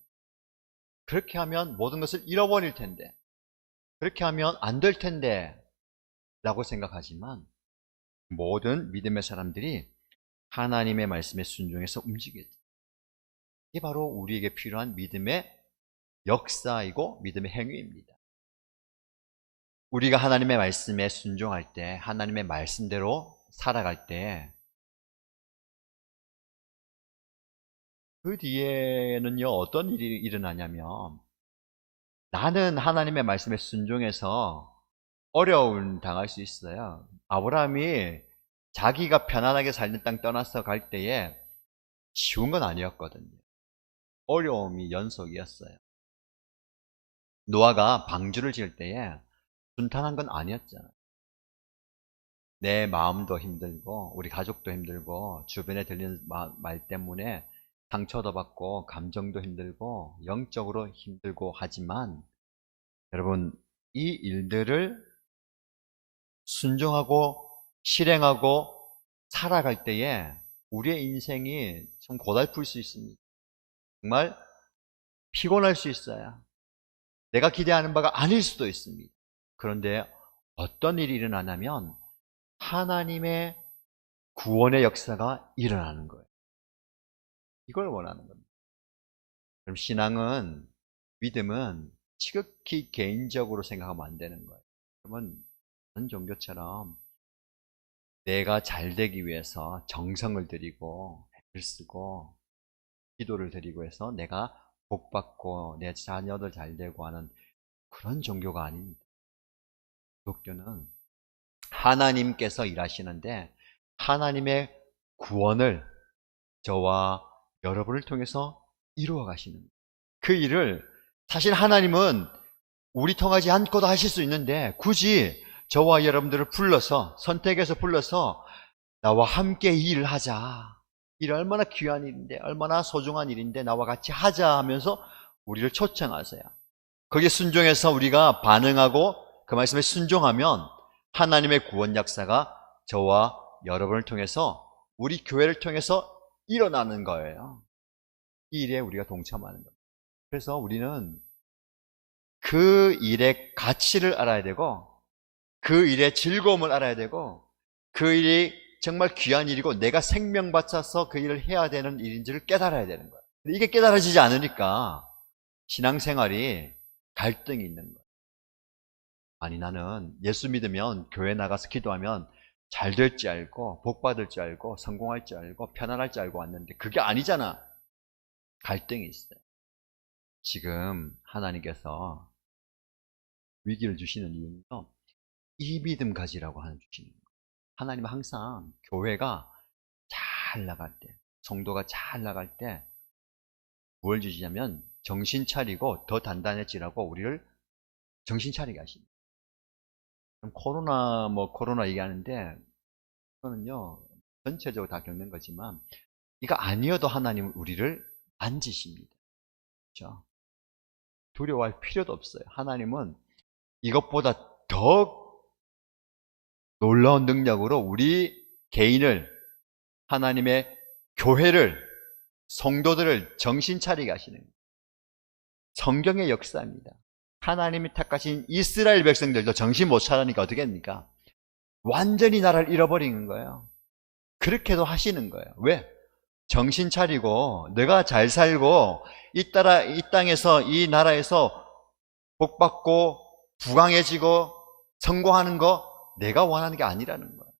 그렇게 하면 모든 것을 잃어버릴 텐데, 그렇게 하면 안 될 텐데 라고 생각하지만 모든 믿음의 사람들이 하나님의 말씀에 순종해서 움직였죠. 이게 바로 우리에게 필요한 믿음의 역사이고 믿음의 행위입니다. 우리가 하나님의 말씀에 순종할 때, 하나님의 말씀대로 살아갈 때 그 뒤에는요 어떤 일이 일어나냐면 나는 하나님의 말씀에 순종해서 어려움 당할 수 있어요. 아브라함이 자기가 편안하게 살던 땅 떠나서 갈 때에 쉬운 건 아니었거든요. 어려움이 연속이었어요. 노아가 방주를 지을 때에 순탄한 건 아니었잖아요. 내 마음도 힘들고 우리 가족도 힘들고 주변에 들리는 말 때문에 상처도 받고 감정도 힘들고 영적으로 힘들고 하지만 여러분 이 일들을 순종하고 실행하고 살아갈 때에 우리의 인생이 좀 고달플 수 있습니다. 정말 피곤할 수 있어요. 내가 기대하는 바가 아닐 수도 있습니다. 그런데 어떤 일이 일어나냐면 하나님의 구원의 역사가 일어나는 거예요. 이걸 원하는 겁니다. 그럼 신앙은, 믿음은 지극히 개인적으로 생각하면 안 되는 거예요. 그러면 다른 종교처럼 내가 잘 되기 위해서 정성을 들이고 애를 쓰고 기도를 드리고 해서 내가 복 받고 내 자녀들 잘 되고 하는 그런 종교가 아닙니다. 기독교는 하나님께서 일하시는데 하나님의 구원을 저와 여러분을 통해서 이루어 가시는 그 일을 사실 하나님은 우리 통하지 않고도 하실 수 있는데 굳이 저와 여러분들을 불러서 선택해서 불러서 나와 함께 이 일을 하자. 일 얼마나 귀한 일인데 얼마나 소중한 일인데 나와 같이 하자 하면서 우리를 초청하세요. 거기에 순종해서 우리가 반응하고 그 말씀에 순종하면 하나님의 구원 역사가 저와 여러분을 통해서 우리 교회를 통해서 일어나는 거예요. 이 일에 우리가 동참하는 거예요. 그래서 우리는 그 일의 가치를 알아야 되고 그 일의 즐거움을 알아야 되고 그 일이 정말 귀한 일이고 내가 생명 바쳐서 그 일을 해야 되는 일인지를 깨달아야 되는 거예요. 근데 이게 깨달아지지 않으니까 신앙생활이 갈등이 있는 거예요. 아니 나는 예수 믿으면 교회 나가서 기도하면 잘 될 줄 알고 복 받을 줄 알고 성공할 줄 알고 편안할 줄 알고 왔는데 그게 아니잖아. 갈등이 있어요. 지금 하나님께서 위기를 주시는 이유는요. 이 믿음 가지라고 하는 주시는 거예요. 하나님은 항상 교회가 잘 나갈 때, 성도가 잘 나갈 때 뭘 주시냐면 정신 차리고 더 단단해지라고 우리를 정신 차리게 하십니다. 그럼 코로나 얘기하는데 그거는요 전체적으로 다 겪는 거지만 이거 아니어도 하나님은 우리를 만지십니다. 그렇죠? 두려워할 필요도 없어요. 하나님은 이것보다 더 놀라운 능력으로 우리 개인을 하나님의 교회를 성도들을 정신 차리게 하시는 거예요. 성경의 역사입니다. 하나님이 택하신 이스라엘 백성들도 정신 못 차리니까 어떻게 합니까? 완전히 나라를 잃어버리는 거예요. 그렇게도 하시는 거예요. 왜? 정신 차리고 내가 잘 살고 이 땅에서 이 나라에서 복받고 부강해지고 성공하는 거 내가 원하는 게 아니라는 거예요.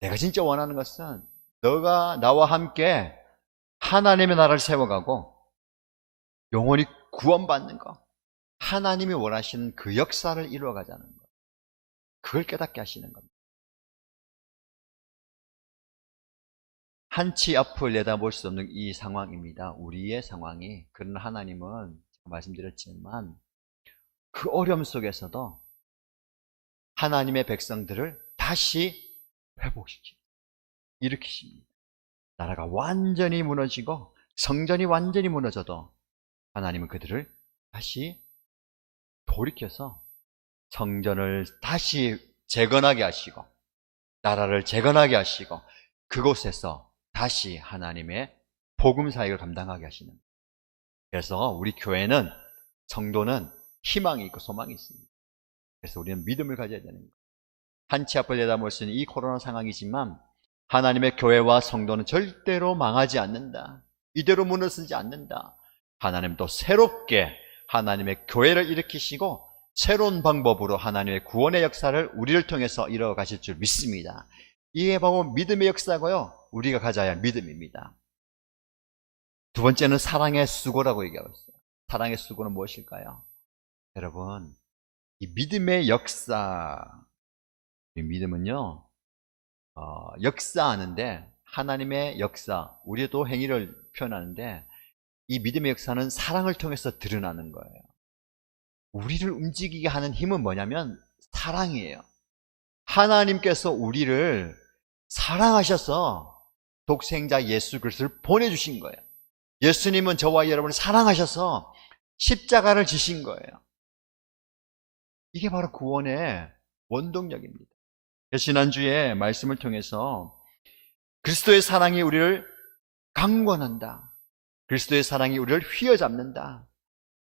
내가 진짜 원하는 것은 너가 나와 함께 하나님의 나라를 세워가고 영원히 구원받는 거, 하나님이 원하시는 그 역사를 이루어가자는 거, 그걸 깨닫게 하시는 겁니다. 한치 앞을 내다볼 수 없는 이 상황입니다. 우리의 상황이. 그러나 하나님은 말씀드렸지만 그 어려움 속에서도 하나님의 백성들을 다시 회복시키고 일으키십니다. 나라가 완전히 무너지고 성전이 완전히 무너져도 하나님은 그들을 다시 돌이켜서 성전을 다시 재건하게 하시고 나라를 재건하게 하시고 그곳에서 다시 하나님의 복음 사역을 감당하게 하시는 거예요. 그래서 우리 교회는 성도는 희망이 있고 소망이 있습니다. 그래서 우리는 믿음을 가져야 되는 거예요. 한치 앞을 내다볼 수 있는 이 코로나 상황이지만 하나님의 교회와 성도는 절대로 망하지 않는다. 이대로 무너지지 않는다. 하나님 또 새롭게 하나님의 교회를 일으키시고 새로운 방법으로 하나님의 구원의 역사를 우리를 통해서 이루어 가실 줄 믿습니다. 이게 바로 믿음의 역사고요. 우리가 가져야 할 믿음입니다. 두 번째는 사랑의 수고라고 얘기하고 있어요. 사랑의 수고는 무엇일까요? 여러분, 이 믿음의 역사, 이 믿음은요, 역사하는데 하나님의 역사, 우리도 행위를 표현하는데 이 믿음의 역사는 사랑을 통해서 드러나는 거예요. 우리를 움직이게 하는 힘은 뭐냐면 사랑이에요. 하나님께서 우리를 사랑하셔서 독생자 예수 그리스도를 보내주신 거예요. 예수님은 저와 여러분을 사랑하셔서 십자가를 지신 거예요. 이게 바로 구원의 원동력입니다. 지난주에 말씀을 통해서 그리스도의 사랑이 우리를 강권한다. 그리스도의 사랑이 우리를 휘어잡는다.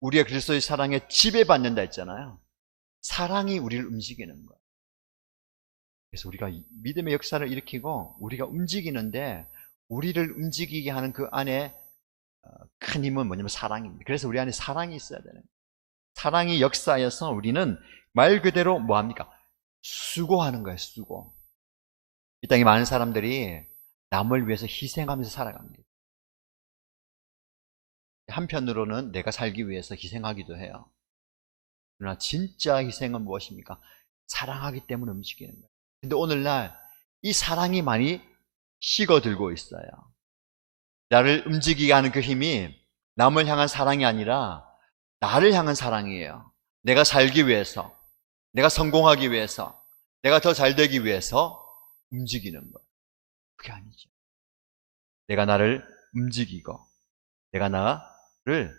우리가 그리스도의 사랑에 지배받는다 했잖아요. 사랑이 우리를 움직이는 거예요. 그래서 우리가 믿음의 역사를 일으키고 우리가 움직이는데 우리를 움직이게 하는 그 안에 큰 힘은 뭐냐면 사랑입니다. 그래서 우리 안에 사랑이 있어야 되는 거예요. 사랑이 역사여서 우리는 말 그대로 뭐합니까? 수고하는 거예요. 수고. 이 땅에 많은 사람들이 남을 위해서 희생하면서 살아갑니다. 한편으로는 내가 살기 위해서 희생하기도 해요. 그러나 진짜 희생은 무엇입니까? 사랑하기 때문에 움직이는 거예요. 근데 오늘날 이 사랑이 많이 식어들고 있어요. 나를 움직이게 하는 그 힘이 남을 향한 사랑이 아니라 나를 향한 사랑이에요. 내가 살기 위해서, 내가 성공하기 위해서, 내가 더 잘 되기 위해서 움직이는 거예요. 그게 아니죠. 내가 나를 움직이고 내가 나를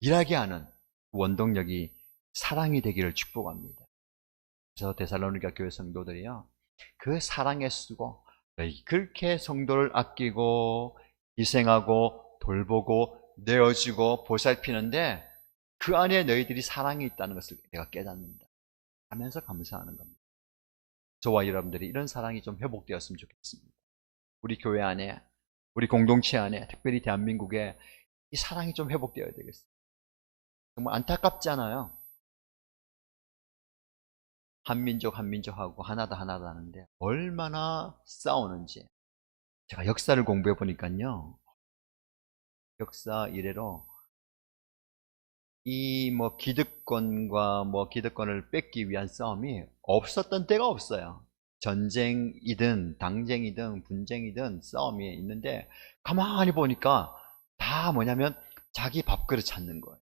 일하게 하는 원동력이 사랑이 되기를 축복합니다. 그래서 데살로니가 교회 성도들이요, 그 사랑에 쓰고 그렇게 성도를 아끼고 희생하고 돌보고 내어주고 보살피는데 그 안에 너희들이 사랑이 있다는 것을 내가 깨닫는다 하면서 감사하는 겁니다. 저와 여러분들이 이런 사랑이 좀 회복되었으면 좋겠습니다. 우리 교회 안에, 우리 공동체 안에, 특별히 대한민국에 이 사랑이 좀 회복되어야 되겠어요. 정말 안타깝지 않아요? 한민족하고 하나다 하는데 얼마나 싸우는지. 제가 역사를 공부해 보니까요, 역사 이래로 이 기득권과 기득권을 뺏기 위한 싸움이 없었던 때가 없어요. 전쟁이든 당쟁이든 분쟁이든 싸움이 있는데 가만히 보니까 다 뭐냐면 자기 밥그릇 찾는 거예요.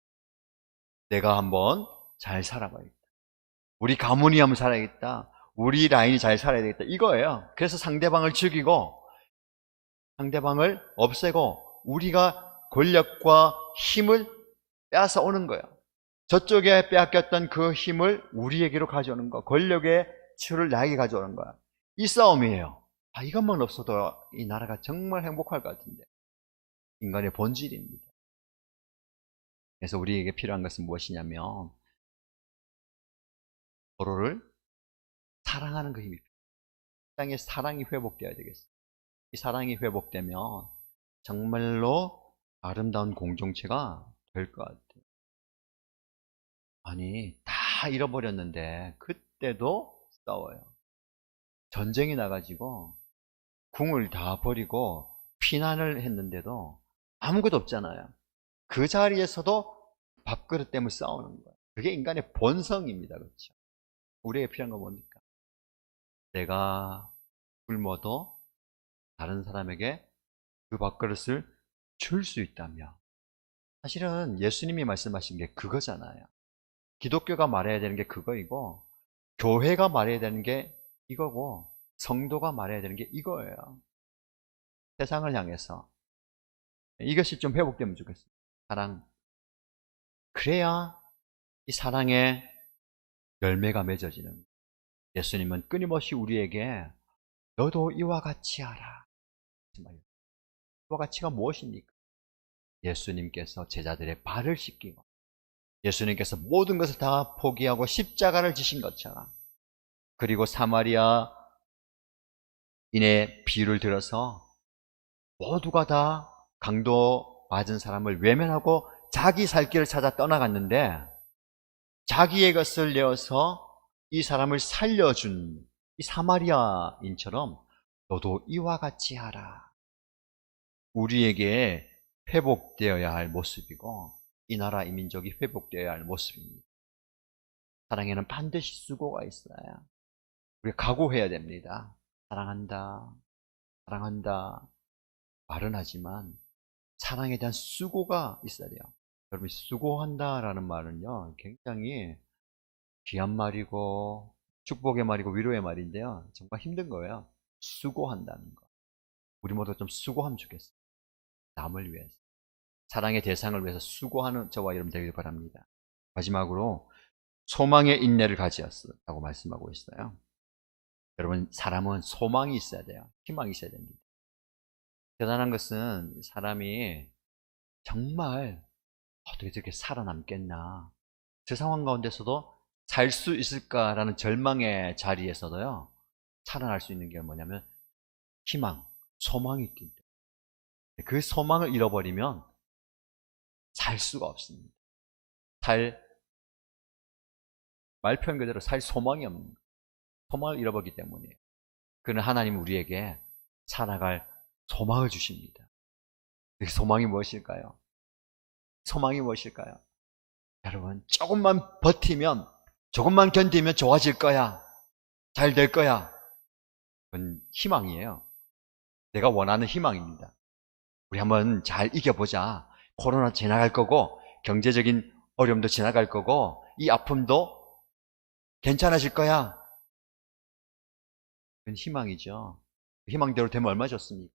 내가 한번 잘 살아봐야겠다. 우리 가문이 한번 살아야겠다. 우리 라인이 잘 살아야 되겠다. 이거예요. 그래서 상대방을 죽이고 상대방을 없애고 우리가 권력과 힘을 빼앗아 오는 거예요. 저쪽에 빼앗겼던 그 힘을 우리에게로 가져오는 거, 권력의 추를 나에게 가져오는 거야. 이 싸움이에요. 이것만 없어도 이 나라가 정말 행복할 것 같은데. 인간의 본질입니다. 그래서 우리에게 필요한 것은 무엇이냐면 서로를 사랑하는 그 힘이 필요해요. 땅에 사랑이 회복되어야 되겠어요. 이 사랑이 회복되면 정말로 아름다운 공동체가 될 것 같아요. 아니, 다 잃어버렸는데 그때도 싸워요. 전쟁이 나가지고 궁을 다 버리고 피난을 했는데도 아무것도 없잖아요. 그 자리에서도 밥그릇 때문에 싸우는 거예요. 그게 인간의 본성입니다. 그렇죠? 우리에게 필요한 건 뭡니까? 내가 굶어도 다른 사람에게 그 밥그릇을 줄 수 있다면, 사실은 예수님이 말씀하신 게 그거잖아요. 기독교가 말해야 되는 게 그거이고 교회가 말해야 되는 게 이거고 성도가 말해야 되는 게 이거예요. 세상을 향해서 이것이 좀 회복되면 좋겠어요. 사랑. 그래야 이 사랑의 열매가 맺어지는 거예요. 예수님은 끊임없이 우리에게 너도 이와 같이 하라. 이와 같이가 무엇입니까? 예수님께서 제자들의 발을 씻기고 예수님께서 모든 것을 다 포기하고 십자가를 지신 것처럼, 그리고 사마리아인의 비유를 들어서 모두가 다 강도 맞은 사람을 외면하고 자기 살 길을 찾아 떠나갔는데 자기의 것을 내어서 이 사람을 살려준 이 사마리아인처럼 너도 이와 같이 하라. 우리에게 회복되어야 할 모습이고 이 나라 이 민족이 회복되어야 할 모습입니다. 사랑에는 반드시 수고가 있어야 우리가 각오해야 됩니다. 사랑한다, 사랑한다 말은 하지만 사랑에 대한 수고가 있어야 돼요. 여러분, 수고한다라는 말은요, 굉장히 귀한 말이고 축복의 말이고 위로의 말인데요, 정말 힘든 거예요. 수고한다는 거. 우리 모두 좀 수고하면 좋겠어요. 남을 위해서. 사랑의 대상을 위해서 수고하는 저와 여러분 되길 바랍니다. 마지막으로 소망의 인내를 가지었다고 말씀하고 있어요. 여러분, 사람은 소망이 있어야 돼요. 희망이 있어야 됩니다. 대단한 것은 사람이 정말 어떻게 저렇게 살아남겠나, 저 상황 가운데서도 살 수 있을까라는 절망의 자리에서도요, 살아날 수 있는 게 뭐냐면 희망, 소망이 있기 때문에. 그 소망을 잃어버리면 살 수가 없습니다. 말 표현 그대로 살 소망이 없는 거예요. 소망을 잃어버리기 때문이에요. 그는 하나님은 우리에게 살아갈 소망을 주십니다. 그 소망이 무엇일까요? 소망이 무엇일까요? 여러분, 조금만 버티면, 조금만 견디면 좋아질 거야, 잘 될 거야. 그건 희망이에요. 내가 원하는 희망입니다. 우리 한번 잘 이겨보자. 코로나 지나갈 거고, 경제적인 어려움도 지나갈 거고, 이 아픔도 괜찮아질 거야. 그건 희망이죠. 희망대로 되면 얼마나 좋습니까?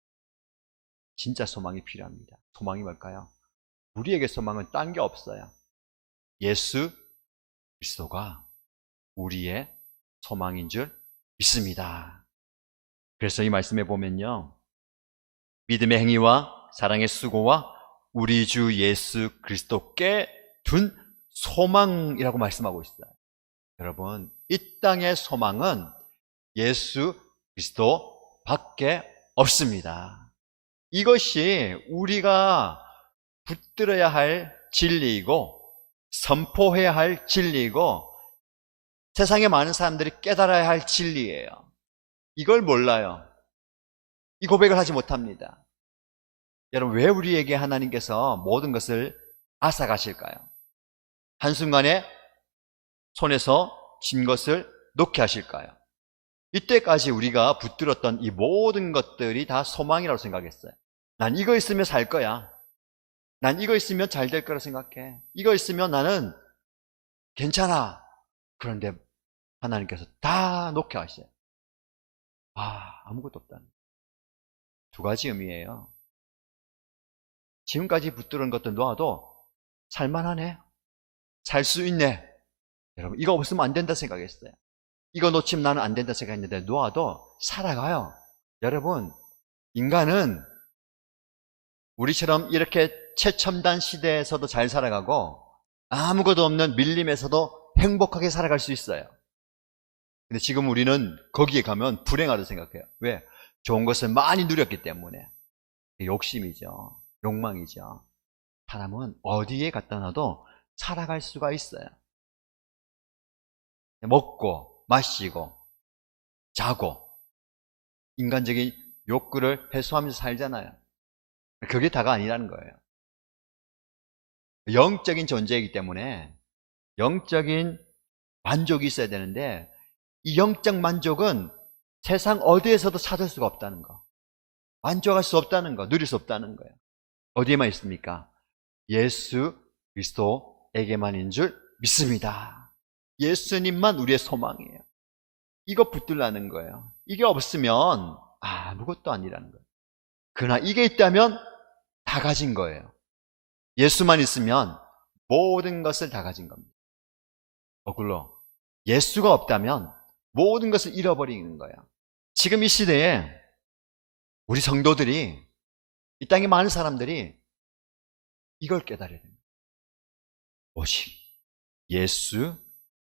진짜 소망이 필요합니다. 소망이 뭘까요? 우리에게 소망은 딴 게 없어요. 예수 그리스도가 우리의 소망인 줄 믿습니다. 그래서 이 말씀에 보면요, 믿음의 행위와 사랑의 수고와 우리 주 예수 그리스도께 둔 소망이라고 말씀하고 있어요. 여러분, 이 땅의 소망은 예수 그리스도밖에 없습니다. 이것이 우리가 붙들어야 할 진리이고 선포해야 할 진리이고 세상에 많은 사람들이 깨달아야 할 진리예요. 이걸 몰라요. 이 고백을 하지 못합니다. 여러분, 왜 우리에게 하나님께서 모든 것을 앗아가실까요? 한순간에 손에서 진 것을 놓게 하실까요? 이때까지 우리가 붙들었던 이 모든 것들이 다 소망이라고 생각했어요. 난 이거 있으면 살 거야. 난 이거 있으면 잘 될 거라 생각해. 이거 있으면 나는 괜찮아. 그런데 하나님께서 다 놓게 하셔요. 아무것도 없다는. 두 가지 의미예요. 지금까지 붙들은 것들 놓아도 살만하네, 살 수 있네. 여러분, 이거 없으면 안 된다 생각했어요. 이거 놓치면 나는 안 된다 생각했는데 놓아도 살아가요. 여러분, 인간은 우리처럼 이렇게 최첨단 시대에서도 잘 살아가고 아무것도 없는 밀림에서도 행복하게 살아갈 수 있어요. 근데 지금 우리는 거기에 가면 불행하다고 생각해요. 왜? 좋은 것을 많이 누렸기 때문에. 욕심이죠. 욕망이죠. 사람은 어디에 갖다 놔도 살아갈 수가 있어요. 먹고 마시고 자고 인간적인 욕구를 해소하면서 살잖아요. 그게 다가 아니라는 거예요. 영적인 존재이기 때문에 영적인 만족이 있어야 되는데 이 영적 만족은 세상 어디에서도 찾을 수가 없다는 거, 만족할 수 없다는 거, 누릴 수 없다는 거예요. 어디에만 있습니까? 예수 그리스도에게만인 줄 믿습니다. 예수님만 우리의 소망이에요. 이거 붙들라는 거예요. 이게 없으면 아무것도 아니라는 거예요. 그러나 이게 있다면 다 가진 거예요. 예수만 있으면 모든 것을 다 가진 겁니다. 거꾸로 예수가 없다면 모든 것을 잃어버리는 거예요. 지금 이 시대에 우리 성도들이, 이 땅에 많은 사람들이 이걸 깨달아야 됩니다. 오직 예수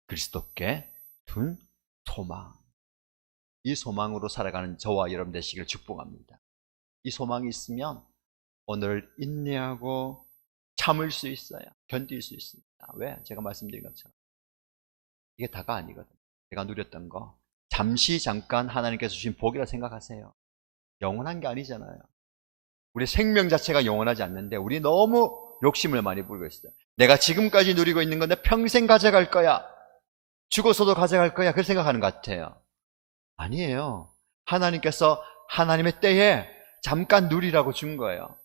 그리스도께 둔 소망. 이 소망으로 살아가는 저와 여러분 되시기를 축복합니다. 이 소망이 있으면 오늘 인내하고 참을 수 있어요. 견딜 수 있습니다. 왜? 제가 말씀드린 것처럼 이게 다가 아니거든요. 제가 누렸던 거 잠깐 하나님께서 주신 복이라 생각하세요. 영원한 게 아니잖아요. 우리 생명 자체가 영원하지 않는데 우리 너무 욕심을 많이 부리고 있어요. 내가 지금까지 누리고 있는 건데 평생 가져갈 거야, 죽어서도 가져갈 거야, 그렇게 생각하는 것 같아요. 아니에요. 하나님께서 하나님의 때에 잠깐 누리라고 준 거예요.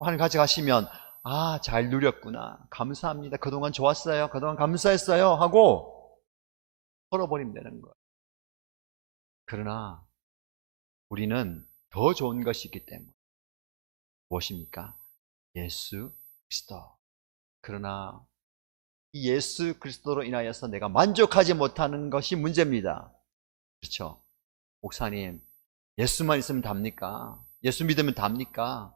하나님 가져가시면 잘 누렸구나, 감사합니다, 그동안 좋았어요, 그동안 감사했어요 하고 털어버리면 되는 거예요. 그러나 우리는 더 좋은 것이 있기 때문에 무엇입니까? 예수 그리스도. 그러나 이 예수 그리스도로 인하여서 내가 만족하지 못하는 것이 문제입니다. 그렇죠? 목사님, 예수만 있으면 답니까? 예수 믿으면 답니까?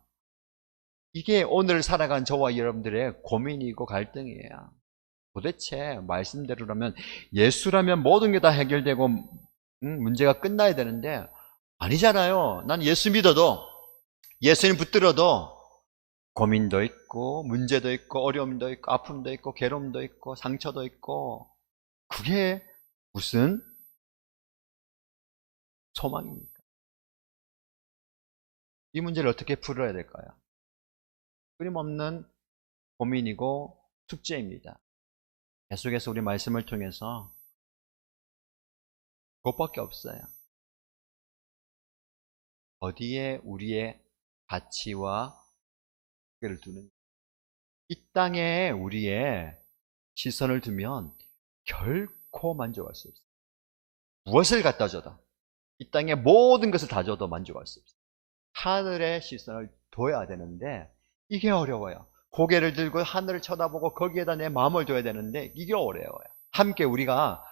이게 오늘 살아간 저와 여러분들의 고민이고 갈등이에요. 도대체 말씀대로라면 예수라면 모든 게 다 해결되고 문제가 끝나야 되는데 아니잖아요. 난 예수 믿어도, 예수님 붙들어도 고민도 있고 문제도 있고 어려움도 있고 아픔도 있고 괴로움도 있고 상처도 있고, 그게 무슨 소망입니까? 이 문제를 어떻게 풀어야 될까요? 끊임없는 고민이고 숙제입니다. 계속해서 우리 말씀을 통해서 그것밖에 없어요. 어디에 우리의 가치와 를 두는, 이 땅에 우리의 시선을 두면 결코 만족할 수 없어요. 무엇을 갖다 줘도, 이 땅의 모든 것을 다 줘도 만족할 수 없어요. 하늘의 시선을 둬야 되는데 이게 어려워요. 고개를 들고 하늘을 쳐다보고 거기에다 내 마음을 둬야 되는데 이게 어려워요. 함께 우리가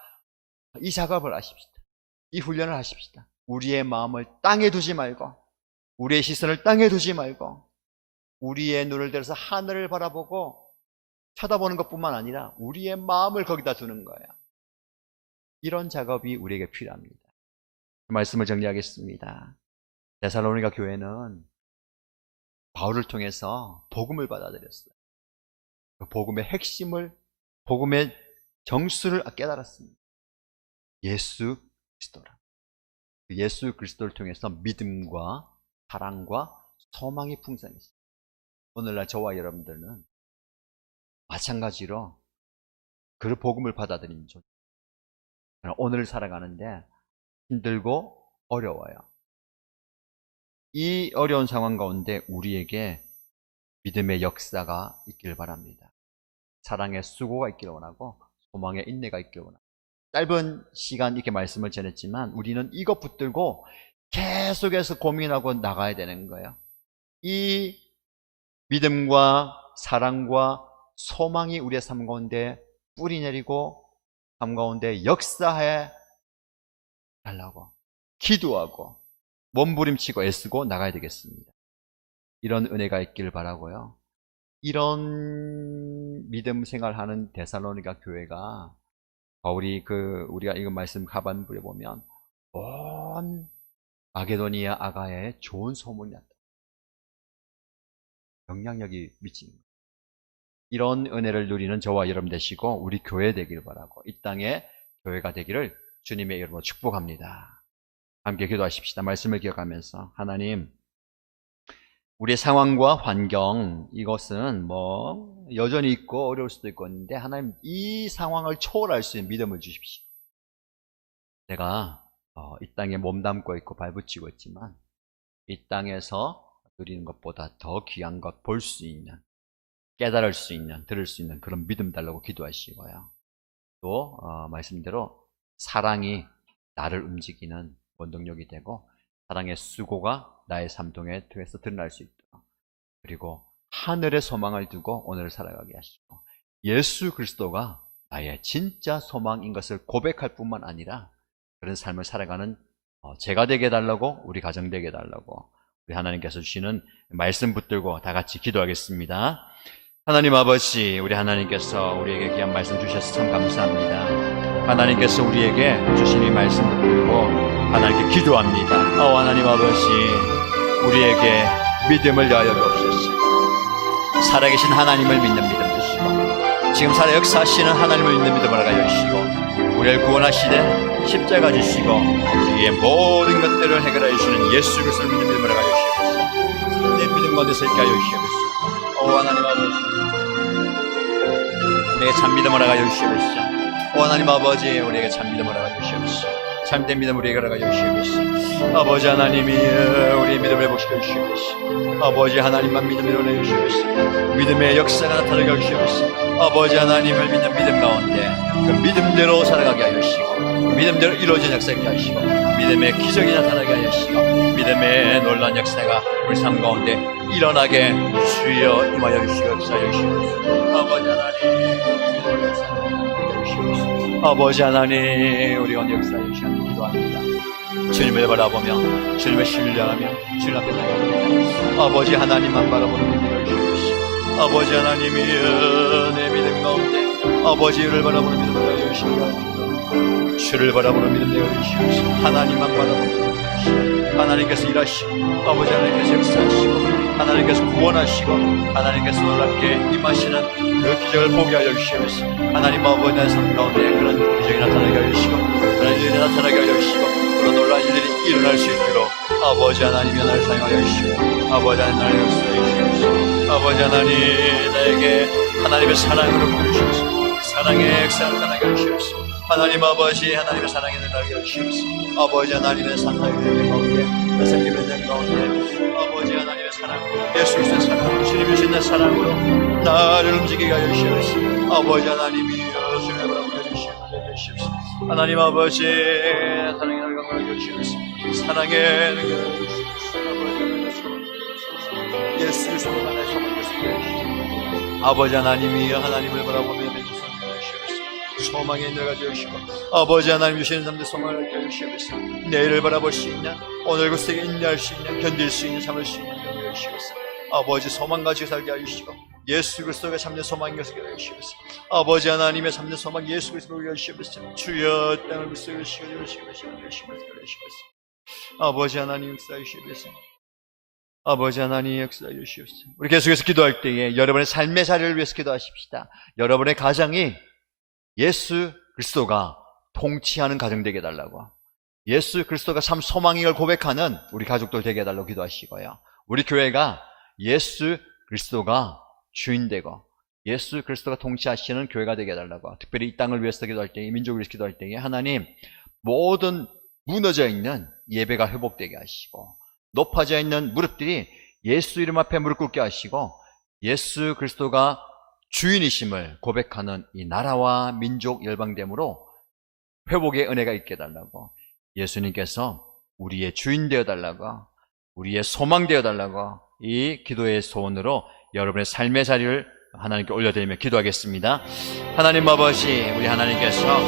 이 작업을 하십시다. 이 훈련을 하십시다. 우리의 마음을 땅에 두지 말고, 우리의 시선을 땅에 두지 말고, 우리의 눈을 들어서 하늘을 바라보고 쳐다보는 것뿐만 아니라 우리의 마음을 거기다 두는 거예요. 이런 작업이 우리에게 필요합니다. 말씀을 정리하겠습니다. 데살로니가 교회는 바울을 통해서 복음을 받아들였어요. 그 복음의 핵심을, 복음의 정수를 깨달았습니다. 예수 그리스도라. 예수 그리스도를 통해서 믿음과 사랑과 소망이 풍성했어요. 오늘날 저와 여러분들은 마찬가지로 그 복음을 받아들인 존재. 오늘 살아가는데 힘들고 어려워요. 이 어려운 상황 가운데 우리에게 믿음의 역사가 있기를 바랍니다. 사랑의 수고가 있기를 원하고 소망의 인내가 있기를 원합니다. 짧은 시간 이렇게 말씀을 전했지만 우리는 이것 붙들고 계속해서 고민하고 나가야 되는 거예요. 이 믿음과 사랑과 소망이 우리의 삶 가운데 뿌리 내리고 삶 가운데 역사해 달라고 기도하고 몸부림치고 애쓰고 나가야 되겠습니다. 이런 은혜가 있기를 바라고요. 이런 믿음 생활하는 데살로니가 교회가 우리가 이거 말씀 하반부에 보면 온 마게도니아 아가야에 좋은 소문이 났다. 영향력이 미치는 거예요. 이런 은혜를 누리는 저와 여러분 되시고 우리 교회 되기를 바라고 이 땅에 교회가 되기를 주님의 이름으로 축복합니다. 함께 기도하십시다. 말씀을 기억하면서 하나님, 우리의 상황과 환경 이것은 여전히 있고 어려울 수도 있고 있는데 하나님, 이 상황을 초월할 수 있는 믿음을 주십시오. 내가 이 땅에 몸담고 있고 발붙이고 있지만 이 땅에서 누리는 것보다 더 귀한 것 볼 수 있는, 깨달을 수 있는, 들을 수 있는 그런 믿음 달라고 기도하시고요. 또 말씀대로 사랑이 나를 움직이는 원동력이 되고 사랑의 수고가 나의 삶동에 통해서 드러날 수 있도록, 그리고 하늘의 소망을 두고 오늘을 살아가게 하시고 예수 그리스도가 나의 진짜 소망인 것을 고백할 뿐만 아니라 그런 삶을 살아가는 제가 되게 해달라고, 우리 가정 되게 해달라고 우리 하나님께서 주시는 말씀 붙들고 다 같이 기도하겠습니다. 하나님 아버지, 우리 하나님께서 우리에게 귀한 말씀 주셔서 참 감사합니다. 하나님께서 우리에게 주신 이 말씀 붙들고 하나님께 기도합니다. 하나님 아버지, 우리에게 믿음을 여하여 주옵소서. 살아계신 하나님을 믿는 믿음 주시고 지금 살아 역사하시는 하나님을 믿는 믿음을 하여 주시고 우리를 구원하시되 십자가 지시고 우리의 모든 것들을 해결하여 주시는 예수 그리스도를 믿는 믿음을 하여 주시옵소서. 내 믿음 가운데서 있게 하여 주시옵소서. 하나님 아버지, 우리에게 참 믿음을 하여 주시옵소서. 하나님 아버지, 우리에게 참 믿음을 하여 주시옵소서. 참된 믿음을 우리에게 하여 주시옵소서. 아버지 하나님이 우리의 믿음을 회복시켜 주시옵소서. 아버지 하나님만 믿음을 원해 주시옵소서. 믿음의 역사가 나타나게 하여 주시옵소서. 아버지 하나님을 믿는 믿음 가운데 그 믿음대로 살아가게 하여 주시고 믿음대로 이루어진 역사가 하시고 믿음의 기적이 나타나게 하여 주시고 믿음의 놀라운 역사가 우리 삶 가운데 일어나게 주여 임하여 주시고 역사하여 주시옵소서. 아버지 하나님 믿음의 역사가 나타나게 주시옵소서. 아버지 하나님 우리 오늘 역사하여 주시옵소서. 기도합니다. 주님을 바라보며 주님을 신뢰하며 주님 앞에 나아갑니다. 아버지 하나님만 바라보는 믿음을 주시옵소서. 아버지 하나님이 내 믿음 가운데 아버지를 바라보는 믿음을 주시옵소서. 주를 바라보는 믿음 내어 주시옵소서. 하나님만 바라보는 믿음 주시옵소서. 하나님께서 일하시고 아버지 하나님께서 역사하시고 하나님께서 구원하시고 하나님께서 놀랍게 임하시는 그 기적을 보게 하여 주시옵소서. 하나님 아버지의 삶 가운데 그런 기적이 나타나게 하여 주시고 그런 일이 나타나게 하여 주시고 그런 놀라운 일들이 일어날 수 있도록 아버지 하나님이 나를 사용하여 주시고 아버지 하나님 나를 역사하여 주시옵소서. 아버지 하나님 나에게 하나님의 사랑으로 부르시옵소서. 사랑의 역사를 나타나게 하여 주시옵소서. 하나님 아버지 하나님의 사랑에 나타나게 하여 주시옵소서. 아버지 하나님의 사랑의 가운데 말씀드리는 된 가운데 아버지 하나님의 사랑 예수 그리스도의 사랑 주님이 주신 사랑으로 나를 움직이게 하여 주시옵소서. 아버지 하나님이 주님을 바라보게 주시옵소서. 하나님 아버지 사랑의 나를 강건하게 주시옵소서. 사랑의 예수 그리스도를 만나 소망을 주시옵소서. 아버지 하나님이 하나님을 바라보며 소망의 인을 가져 주시고 아버지 하나님 주시는 삶들 소망을 가져 주시옵소서. 내일을 바라볼 수 있는 오늘 그 세계 인내할 수 있는 견딜 수 있는 참을 수 있는 영을 주시옵소서. 아버지 소망 가지고 살게 하여 주시고 예수 그리스도가 참된 소망인 것을 가져 주시옵소서. 아버지 하나님의 참된 소망 예수 그리스도를 가져 주시옵소서. 주여 땅을 불쌍히 주시옵소서. 아버지 하나님 역사해 주시옵소서. 아버지 하나님 역사해 주시옵소서. 우리 계속해서 기도할 때에 여러분의 삶의 자리를 위해서 기도하십시다. 여러분의 가정이 예수 그리스도가 통치하는 가정 되게 해달라고, 예수 그리스도가 참 소망인 걸 고백하는 우리 가족들 되게 해달라고 기도하시고요. 우리 교회가 예수 그리스도가 주인되고 예수 그리스도가 통치하시는 교회가 되게 해달라고, 특별히 이 땅을 위해서 기도할 때에, 민족을 위해서 기도할 때에 하나님 모든 무너져 있는 예배가 회복되게 하시고 높아져 있는 무릎들이 예수 이름 앞에 무릎 꿇게 하시고 예수 그리스도가 주인이심을 고백하는 이 나라와 민족 열방됨으로 회복의 은혜가 있게 해달라고, 예수님께서 우리의 주인 되어달라고, 우리의 소망 되어달라고 이 기도의 소원으로 여러분의 삶의 자리를 하나님께 올려드리며 기도하겠습니다. 하나님 아버지, 우리 하나님께서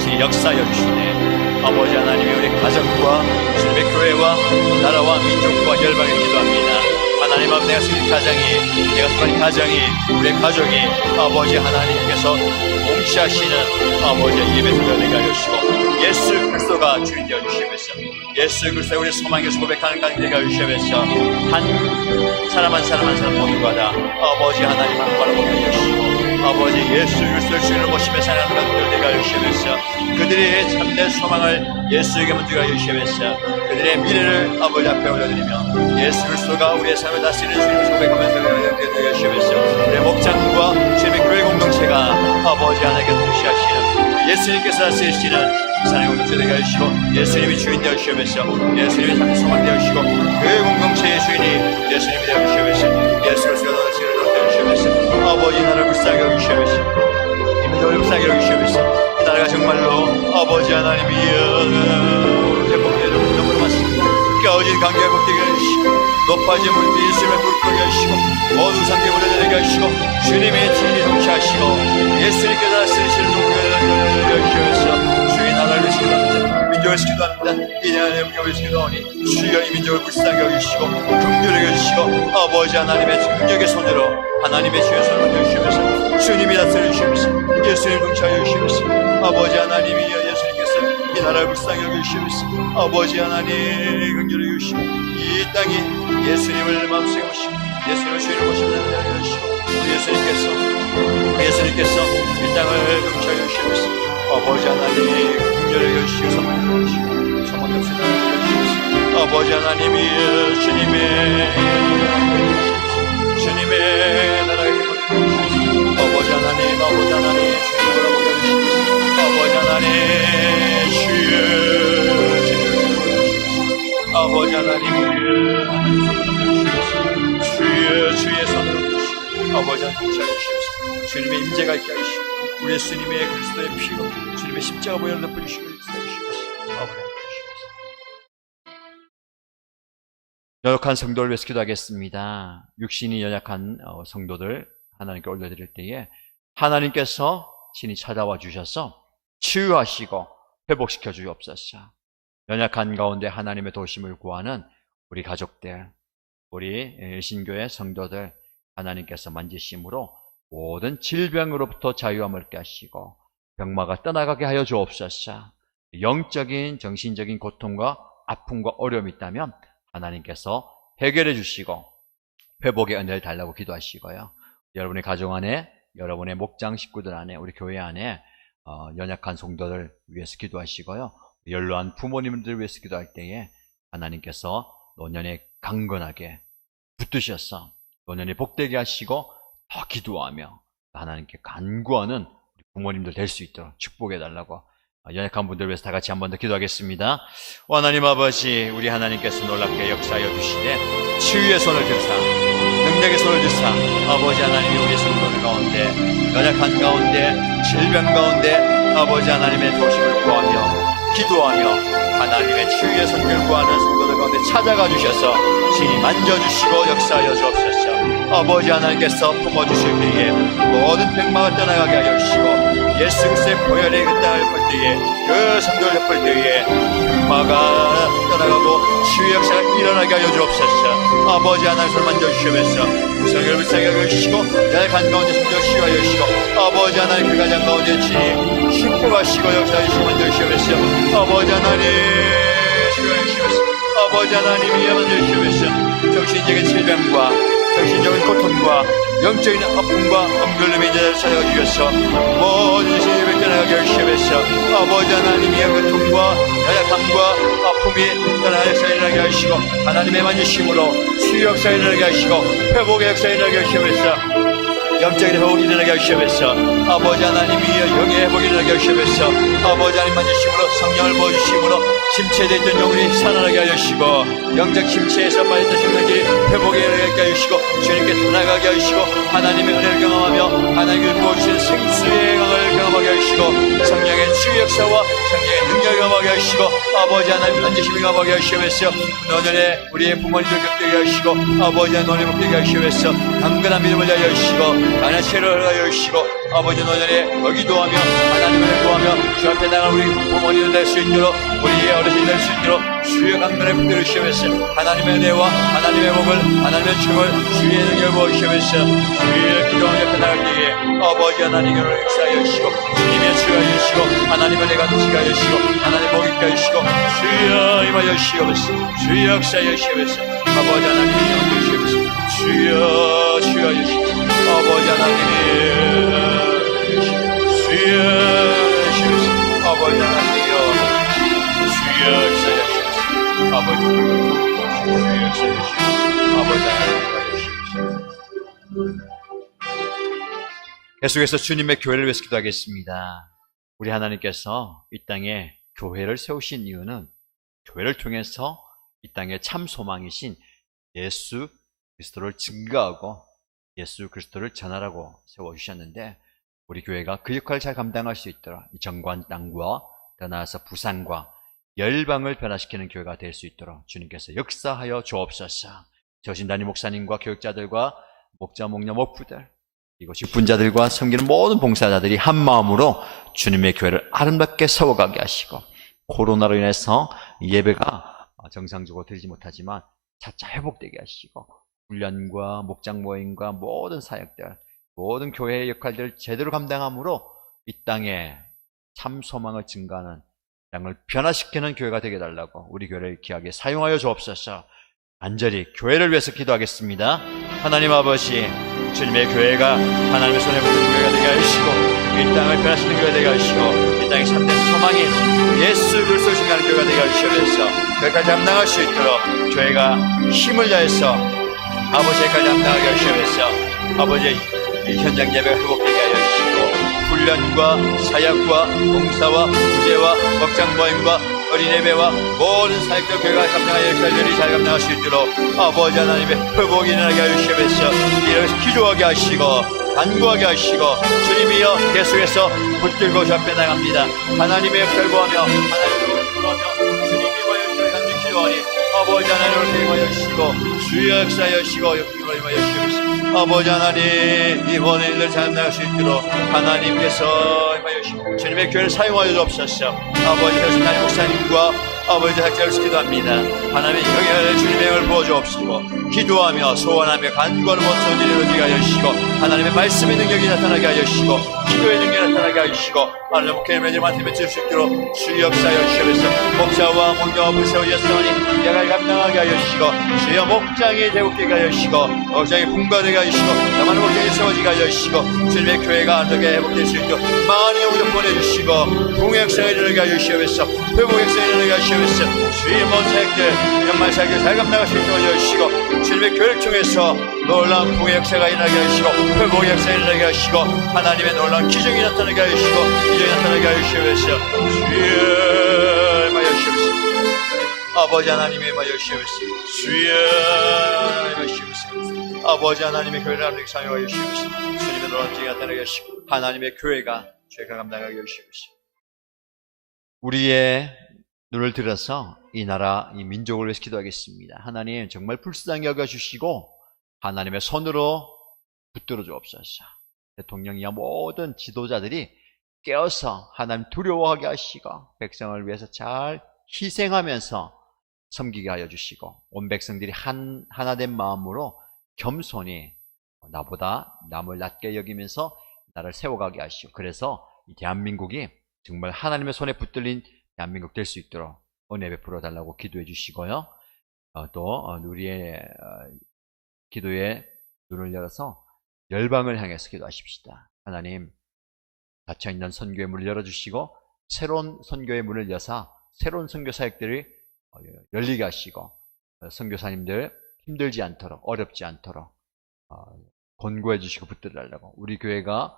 지금 역사하여 주시네 아버지 하나님이 우리 가정과 주님의 교회와 나라와 민족과 열방을 기도합니다. 하나님 아버지, 내가 속한 가정이, 내가 속한 가정이, 우리의 가족이 아버지 하나님께서 통치하시는 아버지의 예배드려 되게 하여 주시고 예수 그리스도가 주인 되어 주시면서 예수 그리스도의 우리 소망에서 고백하는 가정 되게 하여 주시면서 한 사람 한 사람 모두가 다 아버지 하나님만 바라보게 하여 주시고 아버지 예수 그리스도의 주인을 모시며 사는 가족들 되게 하여 주시면서 그들의 참된 소망을 예수에게 먼저 하여 주시면서 그들의 미래를 아버지 앞에 올려드리며 예수 그리스도가 우리의 삶을 다스리는 주님을 고백하면서 되게 하시면서 우리의 목장과 주님의 교회 공동체가 아버지 하나님께 통치하시는 예수님께서 다스리시는 사랑의 공동체 되게 하시고 예수님이 주인 되어 주시면서 예수님이 참된 소망 되어 주시고 교회 공동체의 주인이 예수님이 되어 주시면서 예수 그리스도가 다스리는 되어 주시면서 아버지 나라를 불쌍히 여기시면서 이 민족을 불쌍히 여기시면서 이 나라가 정말로 아버지 하나님이 회복되는 맞습니다. 깨어진 관계가 복되게 하시고 높아진 물들이 예수님의 불끄게 하시고 모든 상계 보내되게 하시고 주님의 진리 통치하시고 예수님께서 다스리시는 종교를 여기시면서 주의 나라를 위해서 기도합니다. 민족을 위해서 기도합니다. 이 나라의 민족을 위해서 기도하니 주여 이 민족을 불쌍히 여기시고 긍휼히 여기시고 아버지 하나님의 능력의 손으로 하나님의 주의 손을 여기시면서 주님이 다스려 주시면서 예수님 통치하여 주시면서 아버지 하나님이 예수님께서 이 나라를 불쌍히 여기시면서 아버지 하나님 긍휼히 여기시고 이 땅이 예수님을 마음속에 모시고 예수님을 주인을 모시고 여기시고 우리 예수님께서 이 땅을 통치하여 주시면서 아버지 하나님 긍휼히 여기시고 소망을 여기시고 소망 없이 나를 여기시면서 아버지 하나님이 주님의 나라에 아버지 하나님 주님을 바라보게 해주시옵소서. 아버지 하나님 아버지 하나님 주의 손으로 아버지 하나님 통치하여 주시옵소서. 주님의 임재가 있게 하시고 우리 예수님의 그리스도의 피로 주님의 십자가 보혈을 덮어주시고 역사하시옵소서. 연약한 성도를 위해서 기도하겠습니다. 육신이 연약한 성도들 하나님께 올려드릴 때에 하나님께서 친히 찾아와 주셔서 치유하시고 회복시켜 주옵소서. 연약한 가운데 하나님의 도심을 구하는 우리 가족들, 우리 일신교회 성도들 하나님께서 만지심으로 모든 질병으로부터 자유함을 얻게 하시고 병마가 떠나가게 하여 주옵소서. 영적인 정신적인 고통과 아픔과 어려움이 있다면 하나님께서 해결해 주시고 회복의 은혜를 달라고 기도하시고요. 여러분의 가정 안에, 여러분의 목장 식구들 안에, 우리 교회 안에 연약한 성도들 위해서 기도하시고요. 연로한 부모님들 위해서 기도할 때에 하나님께서 노년에 강건하게 붙드셔서 노년에 복되게 하시고 더 기도하며 하나님께 간구하는 부모님들 될 수 있도록 축복해 달라고 연약한 분들 위해서 다 같이 한 번 더 기도하겠습니다. 하나님 아버지, 우리 하나님께서 놀랍게 역사하여 주시되 치유의 손을 드사 능력의 손을 드사 아버지 하나님이 우리 성도들 가운데 연약한 가운데 질병 가운데 아버지 하나님의 도심을 구하며 기도하며 하나님의 치유의 손을 구하는 성도들 가운데 찾아가 주셔서 친히 만져주시고 역사하여 주옵소서. 아버지 하나님께서 품어주실 때에 모든 병마가 떠나가게 하여 주시고 예수 그리스도의 보혈의 그 땅을 볼 때에 그 성도를 덮을 때에 병마가 떠나가고 치유 역사가 일어나게 하여 주옵소서. 아버지 하나님 손 만져주시면서 구성을 불쌍히 하여 주시고 연약한 가운데 성도를 치유하여 주시고 아버지 하나님 그 가정 가운데 친히 축복하시고 역사하여 주시고 만져주시면서 아버지 하나님 치유하여 주시면서 아버지 하나님이 만져주시면서 정신적인 질병과 정신적인 고통과 영적인 아픔과 엄글림의 자를 찾아가 주셔서 모든 신입을 떠나가게 하시면서 아버지 하나님의 고통과 연약함과 아픔이 떠나가 역사에 일어나게 하시고 하나님의 만지심으로 치유 역사에 일어나게 하시고 회복의 역사에 일어나게 하시면서 영적인 회복이 일어나게 하시면서 아버지 하나님이 영의 회복이 일어나게 하시면서 아버지 하나님 만지심으로 성령을 부어주심으로 침체되어 있던 영혼이 살아나게 하시고 영적 침체에서 빠졌던 생명들이 회복에 일어나게 하시고 주님께 떠나가게 하시고 하나님의 은혜를 경험하며 하나님을 부어주신 생수의 강을 경험하게 하시고 성령의 치유 역사와 성령의 능력을 경험하게 하시고 아버지 하나님 만지심을 경험하게 하시면서 노년에 우리의 부모님들 겪게 하시고 아버지 하나님 복되게 하시면서 강건한 믿음을 하여 주시고 안하체를 하여 주시고 아버지 노년에 기도하며 하나님을 구하며 주 앞에 나갈 우리 부모님들 될 수 있도록 우리의 어르신 될 수 있도록 주의 강건에 붙들어 주시면서 하나님의 은혜와 하나님의 복을 하나님의 축을 주의 능력을 부어주시면서 주의 기도하며 옆에 나갈 때에 아버지 하나님의 역사하여 주시고 주님의 치유하여 주시고 하나님의 은혜가 넘치게 하여 주시고 하나님의 복이 있게 하여 주시고 주여 임하여 주시옵소서. 주여 역사하여 주시옵소서. 아버지 하나님이 임하여 주시옵소서. 주여 치유하여 주시옵소서. 아버지 하나님이 주여 주시옵소서. 아버지 하나님이여 주여 역사하여 주시옵소서. 아버지 주여 역사하여 주시옵소서. 아버지 하나님이여 주시옵소서. 계속해서 주님의 교회를 위해서 기도하겠습니다. 우리 하나님께서 이 땅에 교회를 세우신 이유는 교회를 통해서 이 땅에 참 소망이신 예수 그리스도를 증거하고 예수 그리스도를 전하라고 세워주셨는데 우리 교회가 그 역할을 잘 감당할 수 있도록 이 정관 땅과 더 나아가서 부산과 열방을 변화시키는 교회가 될 수 있도록 주님께서 역사하여 주옵소서. 저신단임 목사님과 교육자들과 목자, 목녀, 목부들 그리고 직분자들과 섬기는 모든 봉사자들이 한 마음으로 주님의 교회를 아름답게 세워가게 하시고 코로나로 인해서 예배가 정상적으로 드리지 못하지만 차차 회복되게 하시고 훈련과 목장 모임과 모든 사역들, 모든 교회의 역할들을 제대로 감당함으로 이 땅에 참 소망을 증가하는 땅을 변화시키는 교회가 되게 달라고 우리 교회를 귀하게 사용하여 주옵소서. 간절히 교회를 위해서 기도하겠습니다. 하나님 아버지, 주님의 교회가 하나님의 손에 붙는 교회가 되게 하시고 이 땅을 변화시키는 교회가 되게 하시고 이 땅에 참된 소망인 예수 그리스도를 증거하는 교회가 되게 하시면서 그까지 감당할 수 있도록 교회가 힘을 다해서 아버지까지 감당하게 하시면서 아버지의 이 현장 예배가 회복되게 하여 주시고 훈련과 사역과 봉사와 구제와 먹장 모임과 어린 예배와 모든 사역들 교회가 감당하여 열렬히 잘 감당할 수 있도록 아버지 하나님의 회복이 일어나게 하여 주시면서 이를 기도하게 하시고 간구하게 하시고 주님이여 계속해서 붙들고 주 앞에 나갑니다. 하나님의 역사를 구하며 하나님을 구하며 주님이 와여 간절히 기도하니 아버지 하나님을 기도하여 주시고 주의 역사하여 주시고 기도하여 주시옵소서. 아버지 하나님 이번 일들 잘 나갈 수 있도록 하나님께서 임하여 주시고 주님의 교회를 사용하여 주옵소서. 아버지 그래서 하나님 목사님과 아버지 학자를 기도합니다. 하나님의 영예를 주님의 영을 부어주옵시고 기도하며 소원하며 간구하는 모든 일을 이루어지게 하여 주시고 하나님의 말씀의 능력이 나타나게 하여 주시고 기도의 능력이 나타나게 하여 주시고 하나님 목회의 매질만 힘을 수 있도록 주의 역사하여 주시옵소서. 목자와 목자와 불세워 예수님 야가 감당하게 하여 주시고 주여 목장이 되게 하여 주시고 목장이 분가되게 하여 주시고 나만의 목장이 세워지게 하여 주시고 주님의 교회가 어떻게 회복될 수 있도록 많은 영혼을 보내주시고 부흥의 역사에 이르게 하여 주시옵소서. 회복의 역사에 이르게 하여 주시옵소서. 주의 모든 사역들 연말 사역들 잘 감당할 수 있도록 하여 주시고 주님의 교회를 통해서 놀라운 부흥의 역사가 일어나게 하시고 회복의 역사가 일어나게 하시고 하나님의 놀라운 기적이 나타나게 하시고 기적이 나타나게 하여 주시옵소서. 주여 임하여 주시옵소서. 아버지 하나님의 임하여 주시옵소서. 주여 임하여 주시옵소서. 아버지 하나님의 교회를 하나님께 사용하여 주시옵소서. 주님의 놀라운 기적이 나타나게 하시고 하나님의 교회가 죄가 감당하게 하시옵소서. 우리의 눈을 들어서 이 나라, 이 민족을 위해서 기도하겠습니다. 하나님 정말 불쌍히 여겨주시고 하나님의 손으로 붙들어 주옵소서. 대통령이야 모든 지도자들이 깨어서 하나님 두려워하게 하시고 백성을 위해서 잘 희생하면서 섬기게 하여 주시고 온 백성들이 하나된 마음으로 겸손히 나보다 남을 낮게 여기면서 나를 세워가게 하시고 그래서 이 대한민국이 정말 하나님의 손에 붙들린 대한민국 될 수 있도록 은혜 베풀어 달라고 기도해 주시고요. 또 우리의 기도에 눈을 열어서 열방을 향해서 기도하십시다. 하나님 닫혀있는 선교의 문을 열어주시고 새로운 선교의 문을 여사 새로운 선교 사역들이 열리게 하시고 선교사님들 힘들지 않도록 어렵지 않도록 권고해 주시고 붙들어 달라고 우리 교회가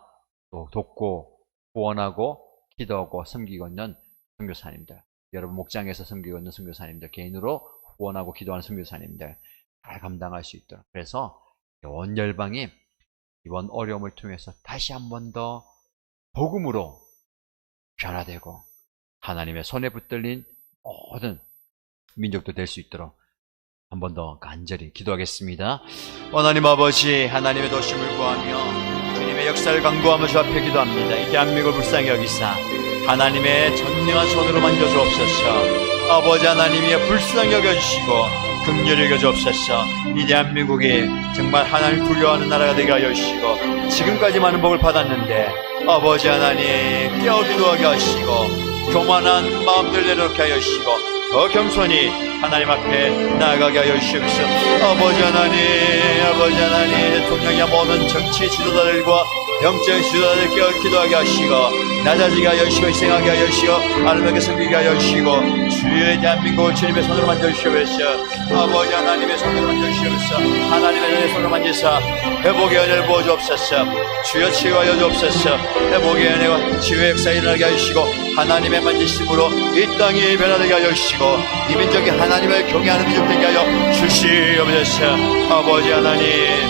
또 돕고 후원하고 기도하고 섬기고 있는 선교사님들 여러분 목장에서 섬기고 있는 선교사님들 개인으로 후원하고 기도하는 선교사님들 잘 감당할 수 있도록 그래서 온 열방이 이번 어려움을 통해서 다시 한 번 더 복음으로 변화되고 하나님의 손에 붙들린 모든 민족도 될 수 있도록 한 번 더 간절히 기도하겠습니다. 하나님 아버지 하나님의 도심을 구하며 주님의 역사를 간구하며 주 앞에 기도합니다. 이 대한민국을 불쌍히 여기사 하나님의 전능한 손으로 만져주옵소서. 아버지 하나님이 불쌍히 여겨주시고 긍휼히 여겨주옵소서. 이 대한민국이 정말 하나님 두려워하는 나라가 되게 하여 주시고 지금까지 많은 복을 받았는데 아버지 하나님 깨어 기도하게 하시고 교만한 마음들 내놓게 하여 주시고 더 겸손히 하나님 앞에 나아가게 하여 주시옵소서. 아버지 하나님 대통령이야 모든 정치 지도자들과 영적 지도자들 깨어 기도하게 하시고 낮아지게 하여 주시고 희생하게 하여 주시고 하나님에게 섬기게 하여 주시고 주의 대한민국을 주님의 손으로 만져주시옵소서. 아버지 하나님의 손으로 만져주시옵소서. 하나님의 은혜의 손으로 만지사 회복의 은혜를 부어주옵소서. 주여 치유하여 주옵소서. 회복의 은혜와 치유의 역사 일어나게 하여 주시고 하나님의 만지심으로 이 땅이 변화되게 하여 주시고 이 민족이 하나님을 경외하는 민족 되게 하여 주시옵소서. 아버지 하나님의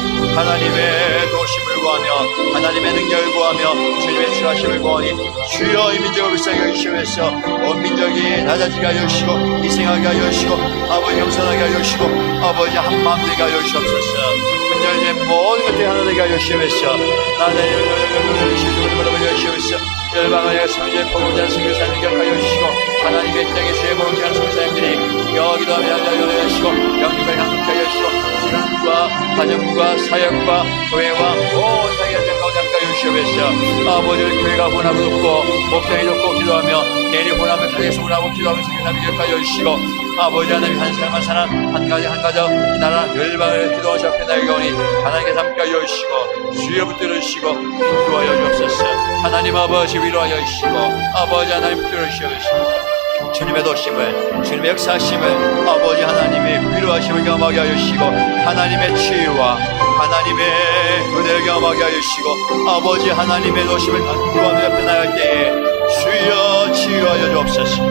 도심을 구하며 하나님의 능력을 구하며 주님의 추하심을 구하니 주여 이 민족을 불쌍히 여기시면서 온 민족이 낮아지게 하여 주시고 희생하게 하여 주시고 아버지 겸손하게 하여 주시고 아버지 한마음 되게 하여 주시옵소서. 분열된 모든 것들이 하나 되게 하여 주시면서 열방을 향해 성전의 복음자는 선교사님을 기억하여 주시고 하나님의 땅에 주의 복음을 하는 선교사님들이 여기도 하며 하여 주시고 영육을 향하게 하여 주시고 신앙과 가정과 사역과 교회와 온 사역을 가운데 함께 하여 주시옵소서. 아버지를 교회가 혼합을 돕고 목장이 돕고 기도하며 개인이 혼합을 하게서 혼합을 기도하며 선교사님을 기억하여 주시고 아버지 하나님 한 사람 한 사람 한 가정 이 나라 열방을 기도하시 앞에 나에게 오니 하나님께서 함께 하여 주시고 주여 붙들어 주시고 인도하여 주옵소서. 하나님 아버지 위로하여 주시고 아버지 하나님 붙들어 주시옵소서. 주님의 도심을 주님의 역사하심을 아버지 하나님의 위로하심을 경험하게 하여 주시고 하나님의 치유와 하나님의 은혜를 경험하게 하여 주시고 아버지 하나님의 도심을 간구하며 옆에 나갈 때에 주여 치유하여 주옵소서.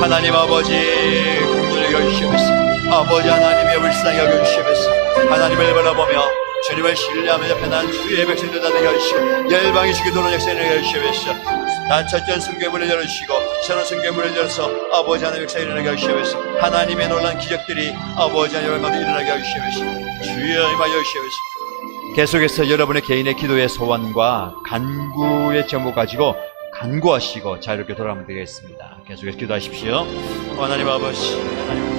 하나님 아버지 긍휼히 여기시옵소서. 아버지 하나님의 불쌍히 여겨주시옵소서. 하나님을 바라보며 주님을 신뢰하며 옆에 난 주의 백성들 되게 하시고 열방이 주께 도는 역사에 되게 하시옵소서. 난 첫째 성경문을 열으시고 새로운 성경문을 열어서 아버지 하나님의 역사에 일어나게 하시옵소서. 하나님의 놀란 기적들이 아버지 하나님의 가운데 일어나게 하시옵소서. 주여 임하여 주시옵소서. 계속해서 여러분의 개인의 기도의 소원과 간구의 제목 가지고 간구하시고 자유롭게 돌아가면 되겠습니다. 계속해서 기도하십시오. 하나님 아버지, 하나님